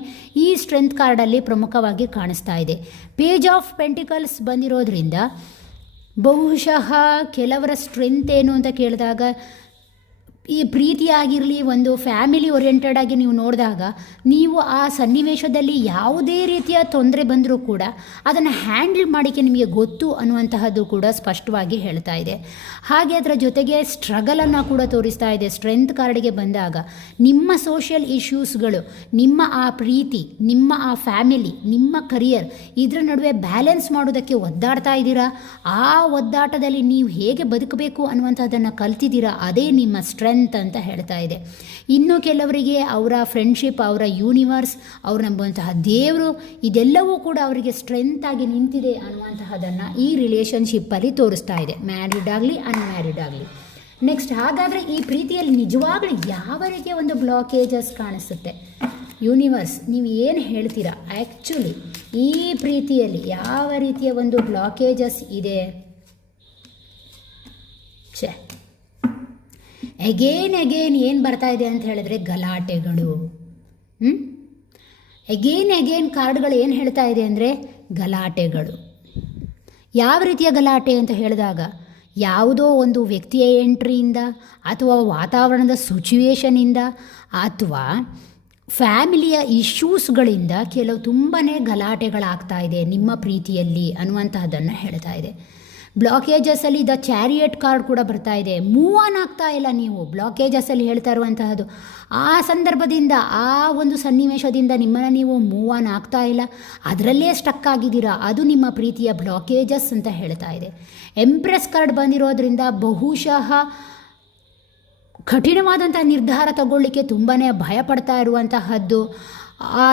ಈ ಸ್ಟ್ರೆಂತ್ ಕಾರ್ಡಲ್ಲಿ ಪ್ರಮುಖವಾಗಿ ಕಾಣಿಸ್ತಾ ಇದೆ. ಪೇಜ್ ಆಫ್ ಪೆಂಟಿಕಲ್ಸ್ ಬಂದಿರೋದ್ರಿಂದ ಬಹುಶಃ ಕೆಲವರ ಸ್ಟ್ರೆಂತ್ ಏನು ಅಂತ ಕೇಳಿದಾಗ, ಈ ಪ್ರೀತಿಯಾಗಿರಲಿ, ಒಂದು ಫ್ಯಾಮಿಲಿ ಓರಿಯೆಂಟೆಡ್ ಆಗಿ ನೀವು ನೋಡಿದಾಗ ನೀವು ಆ ಸನ್ನಿವೇಶದಲ್ಲಿ ಯಾವುದೇ ರೀತಿಯ ತೊಂದರೆ ಬಂದರೂ ಕೂಡ ಅದನ್ನು ಹ್ಯಾಂಡಲ್ ಮಾಡೋಕ್ಕೆ ನಿಮಗೆ ಗೊತ್ತು ಅನ್ನುವಂತಹದ್ದು ಕೂಡ ಸ್ಪಷ್ಟವಾಗಿ ಹೇಳ್ತಾ ಇದೆ. ಹಾಗೆ ಅದರ ಜೊತೆಗೆ ಸ್ಟ್ರಗಲನ್ನು ಕೂಡ ತೋರಿಸ್ತಾ ಇದೆ. ಸ್ಟ್ರೆಂತ್ ಕಾರ್ಡಿಗೆ ಬಂದಾಗ ನಿಮ್ಮ ಸೋಷಿಯಲ್ ಇಶ್ಯೂಸ್ಗಳು, ನಿಮ್ಮ ಆ ಪ್ರೀತಿ, ನಿಮ್ಮ ಆ ಫ್ಯಾಮಿಲಿ, ನಿಮ್ಮ ಕರಿಯರ್, ಇದರ ನಡುವೆ ಬ್ಯಾಲೆನ್ಸ್ ಮಾಡೋದಕ್ಕೆ ಒದ್ದಾಡ್ತಾ ಇದ್ದೀರಾ. ಆ ಒದ್ದಾಟದಲ್ಲಿ ನೀವು ಹೇಗೆ ಬದುಕಬೇಕು ಅನ್ನುವಂಥದ್ದನ್ನು ಕಲ್ತಿದ್ದೀರಾ, ಅದೇ ನಿಮ್ಮ ಸ್ಟ್ರೆಂತ್ ಸ್ಟ್ರೆಂತ್ ಅಂತ ಹೇಳ್ತಾ ಇದೆ. ಇನ್ನು ಕೆಲವರಿಗೆ ಅವರ ಫ್ರೆಂಡ್ಶಿಪ್, ಅವರ ಯೂನಿವರ್ಸ್, ಅವ್ರು ನಂಬುವಂತಹ ದೇವರು, ಇದೆಲ್ಲವೂ ಕೂಡ ಅವರಿಗೆ ಸ್ಟ್ರೆಂತ್ ಆಗಿ ನಿಂತಿದೆ ಅನ್ನುವಂತಹದನ್ನು ಈ ರಿಲೇಷನ್ಶಿಪ್ಪಲ್ಲಿ ತೋರಿಸ್ತಾ ಇದೆ, ಮ್ಯಾರಿಡ್ ಆಗಲಿ ಅನ್ಮ್ಯಾರಿಡ್ ಆಗಲಿ. ನೆಕ್ಸ್ಟ್, ಹಾಗಾದರೆ ಈ ಪ್ರೀತಿಯಲ್ಲಿ ನಿಜವಾಗ್ಲೂ ಯಾವ ರೀತಿಯ ಒಂದು ಬ್ಲಾಕೇಜಸ್ ಕಾಣಿಸುತ್ತೆ? ಯೂನಿವರ್ಸ್, ನೀವು ಏನು ಹೇಳ್ತೀರಾ? ಆ್ಯಕ್ಚುಲಿ ಈ ಪ್ರೀತಿಯಲ್ಲಿ ಯಾವ ರೀತಿಯ ಒಂದು ಬ್ಲಾಕೇಜಸ್ ಇದೆ? ಎಗೇನ್ ಏನು ಬರ್ತಾ ಇದೆ ಅಂತ ಹೇಳಿದ್ರೆ ಗಲಾಟೆಗಳು. ಎಗೇನ್ ಕಾರ್ಡ್ಗಳು ಏನು ಹೇಳ್ತಾ ಇದೆ ಅಂದರೆ ಗಲಾಟೆಗಳು. ಯಾವ ರೀತಿಯ ಗಲಾಟೆ ಅಂತ ಹೇಳಿದಾಗ, ಯಾವುದೋ ಒಂದು ವ್ಯಕ್ತಿಯ ಎಂಟ್ರಿಯಿಂದ ಅಥವಾ ವಾತಾವರಣದ ಸಿಚುವೇಶನಿಂದ ಅಥವಾ ಫ್ಯಾಮಿಲಿಯ ಇಶ್ಯೂಸ್ಗಳಿಂದ ಕೆಲವು ತುಂಬಾ ಗಲಾಟೆಗಳಾಗ್ತಾ ಇದೆ ನಿಮ್ಮ ಪ್ರೀತಿಯಲ್ಲಿ ಅನ್ನುವಂತಹದ್ದನ್ನು ಹೇಳ್ತಾ ಇದೆ. ಬ್ಲಾಕೇಜಸಲ್ಲಿ ದ ಚಾರಿಯಟ್ ಕಾರ್ಡ್ ಕೂಡ ಬರ್ತಾ ಇದೆ. ಮೂವ್ ಆನ್ ಆಗ್ತಾ ಇಲ್ಲ ನೀವು. ಬ್ಲಾಕೇಜಸಲ್ಲಿ ಹೇಳ್ತಾ ಇರುವಂತಹದ್ದು ಆ ಸಂದರ್ಭದಿಂದ, ಆ ಒಂದು ಸನ್ನಿವೇಶದಿಂದ ನಿಮ್ಮನ್ನು ನೀವು ಮೂವ್ ಆನ್ ಆಗ್ತಾ ಇಲ್ಲ, ಅದರಲ್ಲೇ ಸ್ಟಕ್ ಆಗಿದ್ದೀರಾ. ಅದು ನಿಮ್ಮ ಪ್ರೀತಿಯ ಬ್ಲಾಕೇಜಸ್ ಅಂತ ಹೇಳ್ತಾ ಇದೆ. ಎಂಪ್ರೆಸ್ ಕಾರ್ಡ್ ಬಂದಿರೋದ್ರಿಂದ ಬಹುಶಃ ಕಠಿಣವಾದಂಥ ನಿರ್ಧಾರ ತಗೊಳ್ಳಿಕ್ಕೆ ತುಂಬಾ ಭಯಪಡ್ತಾ ಇರುವಂತಹದ್ದು,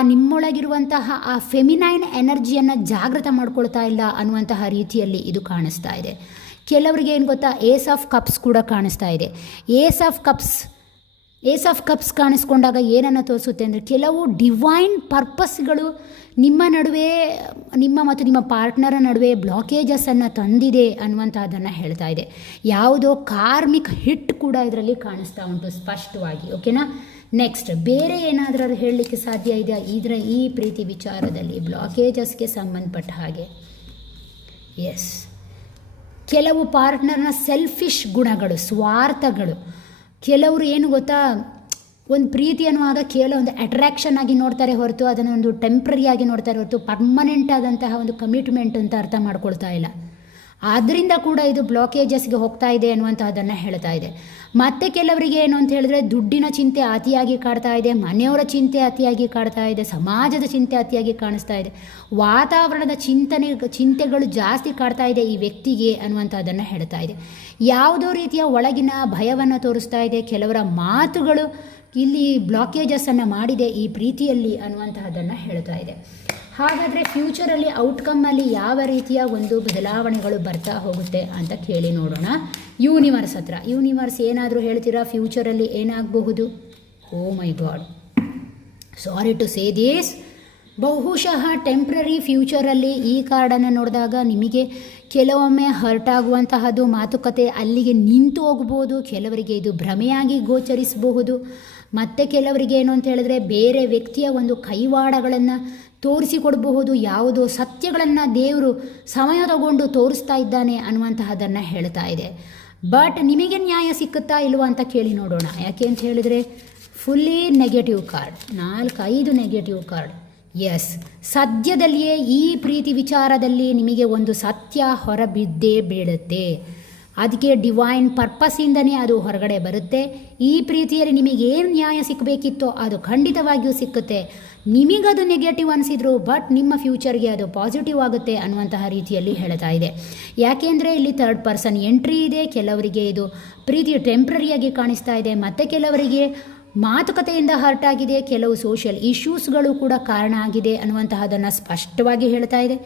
ನಿಮ್ಮೊಳಗಿರುವಂತಹ ಆ ಫೆಮಿನೈನ್ ಎನರ್ಜಿಯನ್ನು ಜಾಗೃತ ಮಾಡ್ಕೊಳ್ತಾ ಇಲ್ಲ ಅನ್ನುವಂತಹ ರೀತಿಯಲ್ಲಿ ಇದು ಕಾಣಿಸ್ತಾ ಇದೆ. ಕೆಲವರಿಗೆ ಏನು ಗೊತ್ತಾ, ಏಸ್ ಆಫ್ ಕಪ್ಸ್ ಕೂಡ ಕಾಣಿಸ್ತಾ ಇದೆ. ಏಸ್ ಆಫ್ ಕಪ್ಸ್ ಕಾಣಿಸ್ಕೊಂಡಾಗ ಏನನ್ನು ತೋರಿಸುತ್ತೆ ಅಂದರೆ, ಕೆಲವು ಡಿವೈನ್ ಪರ್ಪಸ್ಗಳು ನಿಮ್ಮ ನಡುವೆ, ನಿಮ್ಮ ಮತ್ತು ನಿಮ್ಮ ಪಾರ್ಟ್ನರ ನಡುವೆ ಬ್ಲಾಕೇಜಸನ್ನು ತಂದಿದೆ ಅನ್ನುವಂಥದ್ದನ್ನು ಹೇಳ್ತಾ ಇದೆ. ಯಾವುದೋ ಕಾರ್ಮಿಕ್ ಹಿಟ್ ಕೂಡ ಇದರಲ್ಲಿ ಕಾಣಿಸ್ತಾ ಉಂಟು ಸ್ಪಷ್ಟವಾಗಿ. ಓಕೆನಾ? ನೆಕ್ಸ್ಟ್, ಬೇರೆ ಏನಾದರೂ ಹೇಳಲಿಕ್ಕೆ ಸಾಧ್ಯ ಇದೆಯಾ ಈ ಪ್ರೀತಿ ವಿಚಾರದಲ್ಲಿ ಬ್ಲಾಕೇಜಸ್ಗೆ ಸಂಬಂಧಪಟ್ಟ ಹಾಗೆ? ಎಸ್, ಕೆಲವು ಪಾರ್ಟ್ನರ್ನ ಸೆಲ್ಫಿಶ್ ಗುಣಗಳು, ಸ್ವಾರ್ಥಗಳು. ಕೆಲವರು ಏನು ಗೊತ್ತಾ, ಒಂದು ಪ್ರೀತಿ ಅನ್ನುವಾಗ ಕೆಲವೊಂದು ಅಟ್ರ್ಯಾಕ್ಷನ್ ಆಗಿ ನೋಡ್ತಾರೆ ಹೊರತು ಅದನ್ನು ಒಂದು ಟೆಂಪ್ರರಿ ಆಗಿ ನೋಡ್ತಾರೆ ಹೊರತು ಪರ್ಮನೆಂಟ್ ಆದಂತಹ ಒಂದು ಕಮಿಟ್ಮೆಂಟ್ ಅಂತ ಅರ್ಥ ಮಾಡ್ಕೊಳ್ತಾ ಇಲ್ಲ. ಆದ್ದರಿಂದ ಕೂಡ ಇದು ಬ್ಲಾಕೇಜಸ್ಗೆ ಹೋಗ್ತಾ ಇದೆ ಅನ್ನುವಂಥದ್ದನ್ನು ಹೇಳ್ತಾ ಇದೆ. ಮತ್ತು ಕೆಲವರಿಗೆ ಏನು ಅಂತ ಹೇಳಿದ್ರೆ, ದುಡ್ಡಿನ ಚಿಂತೆ ಅತಿಯಾಗಿ ಕಾಡ್ತಾ ಇದೆ, ಮನೆಯವರ ಚಿಂತೆ ಅತಿಯಾಗಿ ಕಾಡ್ತಾ ಇದೆ, ಸಮಾಜದ ಚಿಂತೆ ಅತಿಯಾಗಿ ಕಾಣಿಸ್ತಾ ಇದೆ, ವಾತಾವರಣದ ಚಿಂತೆಗಳು ಜಾಸ್ತಿ ಕಾಡ್ತಾ ಇದೆ ಈ ವ್ಯಕ್ತಿಗೆ ಅನ್ನುವಂಥದ್ದನ್ನು ಹೇಳ್ತಾ ಇದೆ. ಯಾವುದೋ ರೀತಿಯ ಒಳಗಿನ ಭಯವನ್ನು ತೋರಿಸ್ತಾ ಇದೆ. ಕೆಲವರ ಮಾತುಗಳು ಇಲ್ಲಿ ಬ್ಲಾಕೇಜಸನ್ನು ಮಾಡಿದೆ ಈ ಪ್ರೀತಿಯಲ್ಲಿ ಅನ್ನುವಂತಹದ್ದನ್ನು ಹೇಳ್ತಾ ಇದೆ. ಹಾಗಾದರೆ ಫ್ಯೂಚರಲ್ಲಿ ಔಟ್ಕಮ್ಮಲ್ಲಿ ಯಾವ ರೀತಿಯ ಒಂದು ಬದಲಾವಣೆಗಳು ಬರ್ತಾ ಹೋಗುತ್ತೆ ಅಂತ ಕೇಳಿ ನೋಡೋಣ ಯೂನಿವರ್ಸ್ ಹತ್ರ. ಯೂನಿವರ್ಸ್ ಏನಾದರೂ ಹೇಳ್ತೀರಾ ಫ್ಯೂಚರಲ್ಲಿ ಏನಾಗಬಹುದು? Oh my God, sorry to say this, ಬಹುಶಃ ಟೆಂಪ್ರರಿ ಫ್ಯೂಚರಲ್ಲಿ ಈ ಕಾರ್ಡನ್ನು ನೋಡಿದಾಗ ನಿಮಗೆ ಕೆಲವೊಮ್ಮೆ ಹರ್ಟ್ ಆಗುವಂತಹದ್ದು ಮಾತುಕತೆ ಅಲ್ಲಿಗೆ ನಿಂತು ಹೋಗ್ಬೋದು. ಕೆಲವರಿಗೆ ಇದು ಭ್ರಮೆಯಾಗಿ ಗೋಚರಿಸಬಹುದು. ಮತ್ತು ಕೆಲವರಿಗೆ ಏನು ಅಂತ ಹೇಳಿದ್ರೆ, ಬೇರೆ ವ್ಯಕ್ತಿಯ ಒಂದು ಕೈವಾಡಗಳನ್ನು ತೋರಿಸಿಕೊಡಬಹುದು. ಯಾವುದೋ ಸತ್ಯಗಳನ್ನು ದೇವರು ಸಮಯ ತಗೊಂಡು ತೋರಿಸ್ತಾ ಇದ್ದಾನೆ ಅನ್ನುವಂತಹದ್ದನ್ನು ಹೇಳ್ತಾ ಇದೆ. ಬಟ್ ನಿಮಗೆ ನ್ಯಾಯ ಸಿಕ್ಕುತ್ತಾ ಇಲ್ವಾ ಅಂತ ಕೇಳಿ ನೋಡೋಣ. ಯಾಕೆ ಅಂತ ಹೇಳಿದರೆ, fully negative card, 4-5 negative card. Yes, ಸದ್ಯದಲ್ಲಿಯೇ ಈ ಪ್ರೀತಿ ವಿಚಾರದಲ್ಲಿ ನಿಮಗೆ ಒಂದು ಸತ್ಯ ಹೊರಬಿದ್ದೇ ಬೀಳುತ್ತೆ. ಅದಕ್ಕೆ ಡಿವೈನ್ ಪರ್ಪಸ್ಸಿಂದನೇ ಅದು ಹೊರಗಡೆ ಬರುತ್ತೆ. ಈ ಪ್ರೀತಿಯಲ್ಲಿ ನಿಮಗೇನು ನ್ಯಾಯ ಸಿಕ್ಕಬೇಕಿತ್ತೋ ಅದು ಖಂಡಿತವಾಗಿಯೂ ಸಿಕ್ಕುತ್ತೆ. ನಿಮಗದು ನೆಗೆಟಿವ್ ಅನಿಸಿದ್ರು, ಬಟ್ ನಿಮ್ಮ ಫ್ಯೂಚರ್ಗೆ ಅದು ಪಾಸಿಟಿವ್ ಆಗುತ್ತೆ ಅನ್ನುವಂತಹ ರೀತಿಯಲ್ಲಿ ಹೇಳ್ತಾ ಇದೆ. ಯಾಕೆಂದರೆ ಇಲ್ಲಿ 3rd ಪರ್ಸನ್ ಎಂಟ್ರಿ ಇದೆ. ಕೆಲವರಿಗೆ ಇದು ಪ್ರೀತಿ ಟೆಂಪ್ರರಿಯಾಗಿ ಕಾಣಿಸ್ತಾ ಇದೆ. ಮತ್ತು ಕೆಲವರಿಗೆ ಮಾತುಕತೆಯಿಂದ ಹರ್ಟ್ ಆಗಿದೆ. ಕೆಲವು ಸೋಷಿಯಲ್ ಇಶ್ಯೂಸ್ಗಳು ಕೂಡ ಕಾರಣ ಆಗಿದೆ ಅನ್ನುವಂತಹದನ್ನು ಸ್ಪಷ್ಟವಾಗಿ ಹೇಳ್ತಾ ಇದೆ.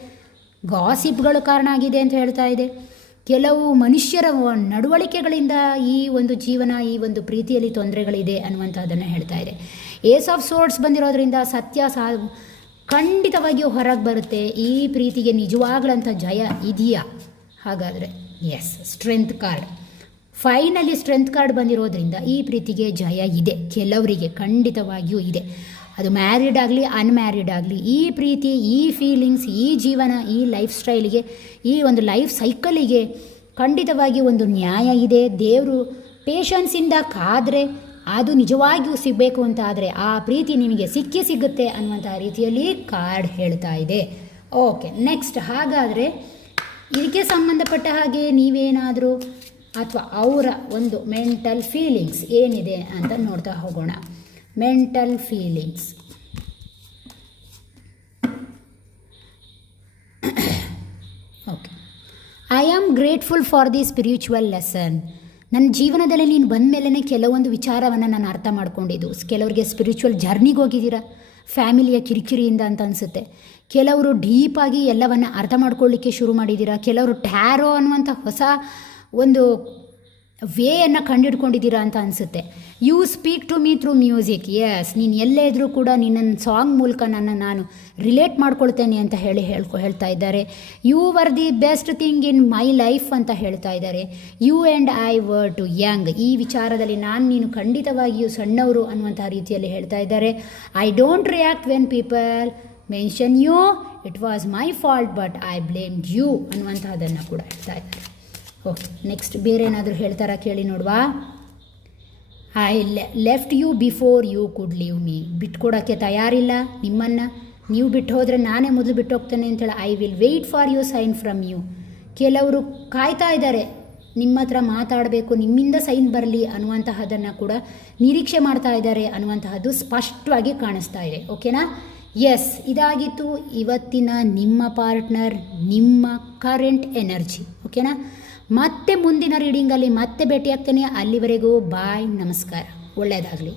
ಗಾಸಿಪ್ಗಳು ಕಾರಣ ಆಗಿದೆ ಅಂತ ಹೇಳ್ತಾ ಇದೆ. ಕೆಲವು ಮನುಷ್ಯರ ನಡವಳಿಕೆಗಳಿಂದ ಈ ಒಂದು ಜೀವನ, ಈ ಒಂದು ಪ್ರೀತಿಯಲ್ಲಿ ತೊಂದರೆಗಳಿದೆ ಅನ್ನುವಂಥದ್ದನ್ನು ಹೇಳ್ತಾ ಇದೆ. ಏಸ್ ಆಫ್ ಸೋರ್ಡ್ಸ್ ಬಂದಿರೋದ್ರಿಂದ ಸತ್ಯ ಖಂಡಿತವಾಗಿಯೂ ಹೊರಗೆ ಬರುತ್ತೆ. ಈ ಪ್ರೀತಿಗೆ ನಿಜವಾಗ್ಲಂಥ ಜಯ ಇದೆಯಾ? ಹಾಗಾದರೆ yes, strength card. Finally strength card ಬಂದಿರೋದ್ರಿಂದ ಈ ಪ್ರೀತಿಗೆ ಜಯ ಇದೆ. ಕೆಲವರಿಗೆ ಖಂಡಿತವಾಗಿಯೂ ಇದೆ. ಅದು ಮ್ಯಾರಿಡ್ ಆಗಲಿ ಅನ್ಮ್ಯಾರಿಡ್ ಆಗಲಿ, ಈ ಪ್ರೀತಿ, ಈ ಫೀಲಿಂಗ್ಸ್, ಈ ಜೀವನ, ಈ ಲೈಫ್ ಸ್ಟೈಲಿಗೆ, ಈ ಒಂದು ಲೈಫ್ ಸೈಕಲಿಗೆ ಖಂಡಿತವಾಗಿ ಒಂದು ನ್ಯಾಯ ಇದೆ. ದೇವರು ಪೇಷನ್ಸಿಂದ ಕಾದರೆ ಅದು ನಿಜವಾಗಿಯೂ ಸಿಗಬೇಕು ಅಂತ ಆದರೆ ಆ ಪ್ರೀತಿ ನಿಮಗೆ ಸಿಗುತ್ತೆ ಅನ್ನುವಂಥ ರೀತಿಯಲ್ಲಿ ಕಾರ್ಡ್ ಹೇಳ್ತಾ ಇದೆ. ಓಕೆ, ನೆಕ್ಸ್ಟ್, ಹಾಗಾದರೆ ಇದಕ್ಕೆ ಸಂಬಂಧಪಟ್ಟ ಹಾಗೆ ನೀವೇನಾದರೂ ಅಥವಾ ಅವರ ಒಂದು ಮೆಂಟಲ್ ಫೀಲಿಂಗ್ಸ್ ಏನಿದೆ ಅಂತ ನೋಡ್ತಾ ಹೋಗೋಣ. Mental feelings. Okay, I am grateful for the spiritual lesson. ನನ್ನ ಜೀವನದಲ್ಲಿ ನೀನು ಬಂದ ಮೇಲೇ ಕೆಲವೊಂದು ವಿಚಾರವನ್ನು ನಾನು ಅರ್ಥ ಮಾಡ್ಕೊಂಡಿದ್ದು. ಕೆಲವರಿಗೆ ಸ್ಪಿರಿಚುವಲ್ ಜರ್ನಿಗೆ ಹೋಗಿದ್ದೀರಾ ಫ್ಯಾಮಿಲಿಯ ಕಿರಿಕಿರಿಯಿಂದ ಅಂತ ಅನಿಸುತ್ತೆ. ಕೆಲವರು ಡೀಪಾಗಿ ಎಲ್ಲವನ್ನು ಅರ್ಥ ಮಾಡ್ಕೊಳ್ಳಿಕ್ಕೆ ಶುರು ಮಾಡಿದ್ದೀರಾ. ಕೆಲವರು ಟ್ಯಾರೋ ಅನ್ನುವಂಥ ಹೊಸ ಒಂದು ವೇಯನ್ನು ಕಂಡುಹಿಡ್ಕೊಂಡಿದ್ದೀರಾ ಅಂತ ಅನಿಸುತ್ತೆ. You speak to me through music. Yes, ನೀನು ಎಲ್ಲೇ ಇದ್ದರೂ ಕೂಡ ನಿನ್ನ ಸಾಂಗ್ ಮೂಲಕ ನಾನು ರಿಲೇಟ್ ಮಾಡ್ಕೊಳ್ತೇನೆ ಅಂತ ಹೇಳ್ತಾ ಇದ್ದಾರೆ. You were the best thing in my life ಅಂತ ಹೇಳ್ತಾ ಇದ್ದಾರೆ. You and I were too young. ಈ ವಿಚಾರದಲ್ಲಿ ನೀನು ಖಂಡಿತವಾಗಿಯೂ ಸಣ್ಣವರು ಅನ್ನುವಂಥ ರೀತಿಯಲ್ಲಿ ಹೇಳ್ತಾ ಇದ್ದಾರೆ. I don't react when people mention you, it was my fault but I blamed you ಅನ್ನುವಂಥದ್ದನ್ನು ಕೂಡ ಹೇಳ್ತಾ ಇದ್ದಾರೆ. ಓಕೆ, ನೆಕ್ಸ್ಟ್ ಬೇರೆ ಏನಾದರೂ ಹೇಳ್ತಾರಾ ಕೇಳಿ ನೋಡುವ. I left you before you could leave me. ಬಿಟ್ಕೊಡೋಕ್ಕೆ ತಯಾರಿಲ್ಲ ನಿಮ್ಮನ್ನು. ನೀವು ಬಿಟ್ಟು ಹೋದರೆ ನಾನೇ ಮೊದಲು ಬಿಟ್ಟು ಹೋಗ್ತೇನೆ ಅಂತೇಳಿ. I will wait for you sign from you. ಕೆಲವರು ಕಾಯ್ತಾ ಇದ್ದಾರೆ ನಿಮ್ಮ ಹತ್ರ ಮಾತಾಡಬೇಕು, ನಿಮ್ಮಿಂದ ಸೈನ್ ಬರಲಿ ಅನ್ನುವಂತಹದನ್ನು ಕೂಡ ನಿರೀಕ್ಷೆ ಮಾಡ್ತಾ ಇದ್ದಾರೆ ಅನ್ನುವಂತಹದ್ದು ಸ್ಪಷ್ಟವಾಗಿ ಕಾಣಿಸ್ತಾ ಇದೆ. ಓಕೆನಾ? ಎಸ್, ಇದಾಗಿತ್ತು ಇವತ್ತಿನ ನಿಮ್ಮ ಪಾರ್ಟ್ನರ್, ನಿಮ್ಮ ಕರೆಂಟ್ ಎನರ್ಜಿ. ಓಕೆನಾ? ಮತ್ತೆ ಮುಂದಿನ ರೀಡಿಂಗಲ್ಲಿ ಮತ್ತೆ ಭೇಟಿಯಾಗ್ತೇನೆ. ಅಲ್ಲಿವರೆಗೂ ಬಾಯ್, ನಮಸ್ಕಾರ, ಒಳ್ಳೆಯದಾಗಲಿ.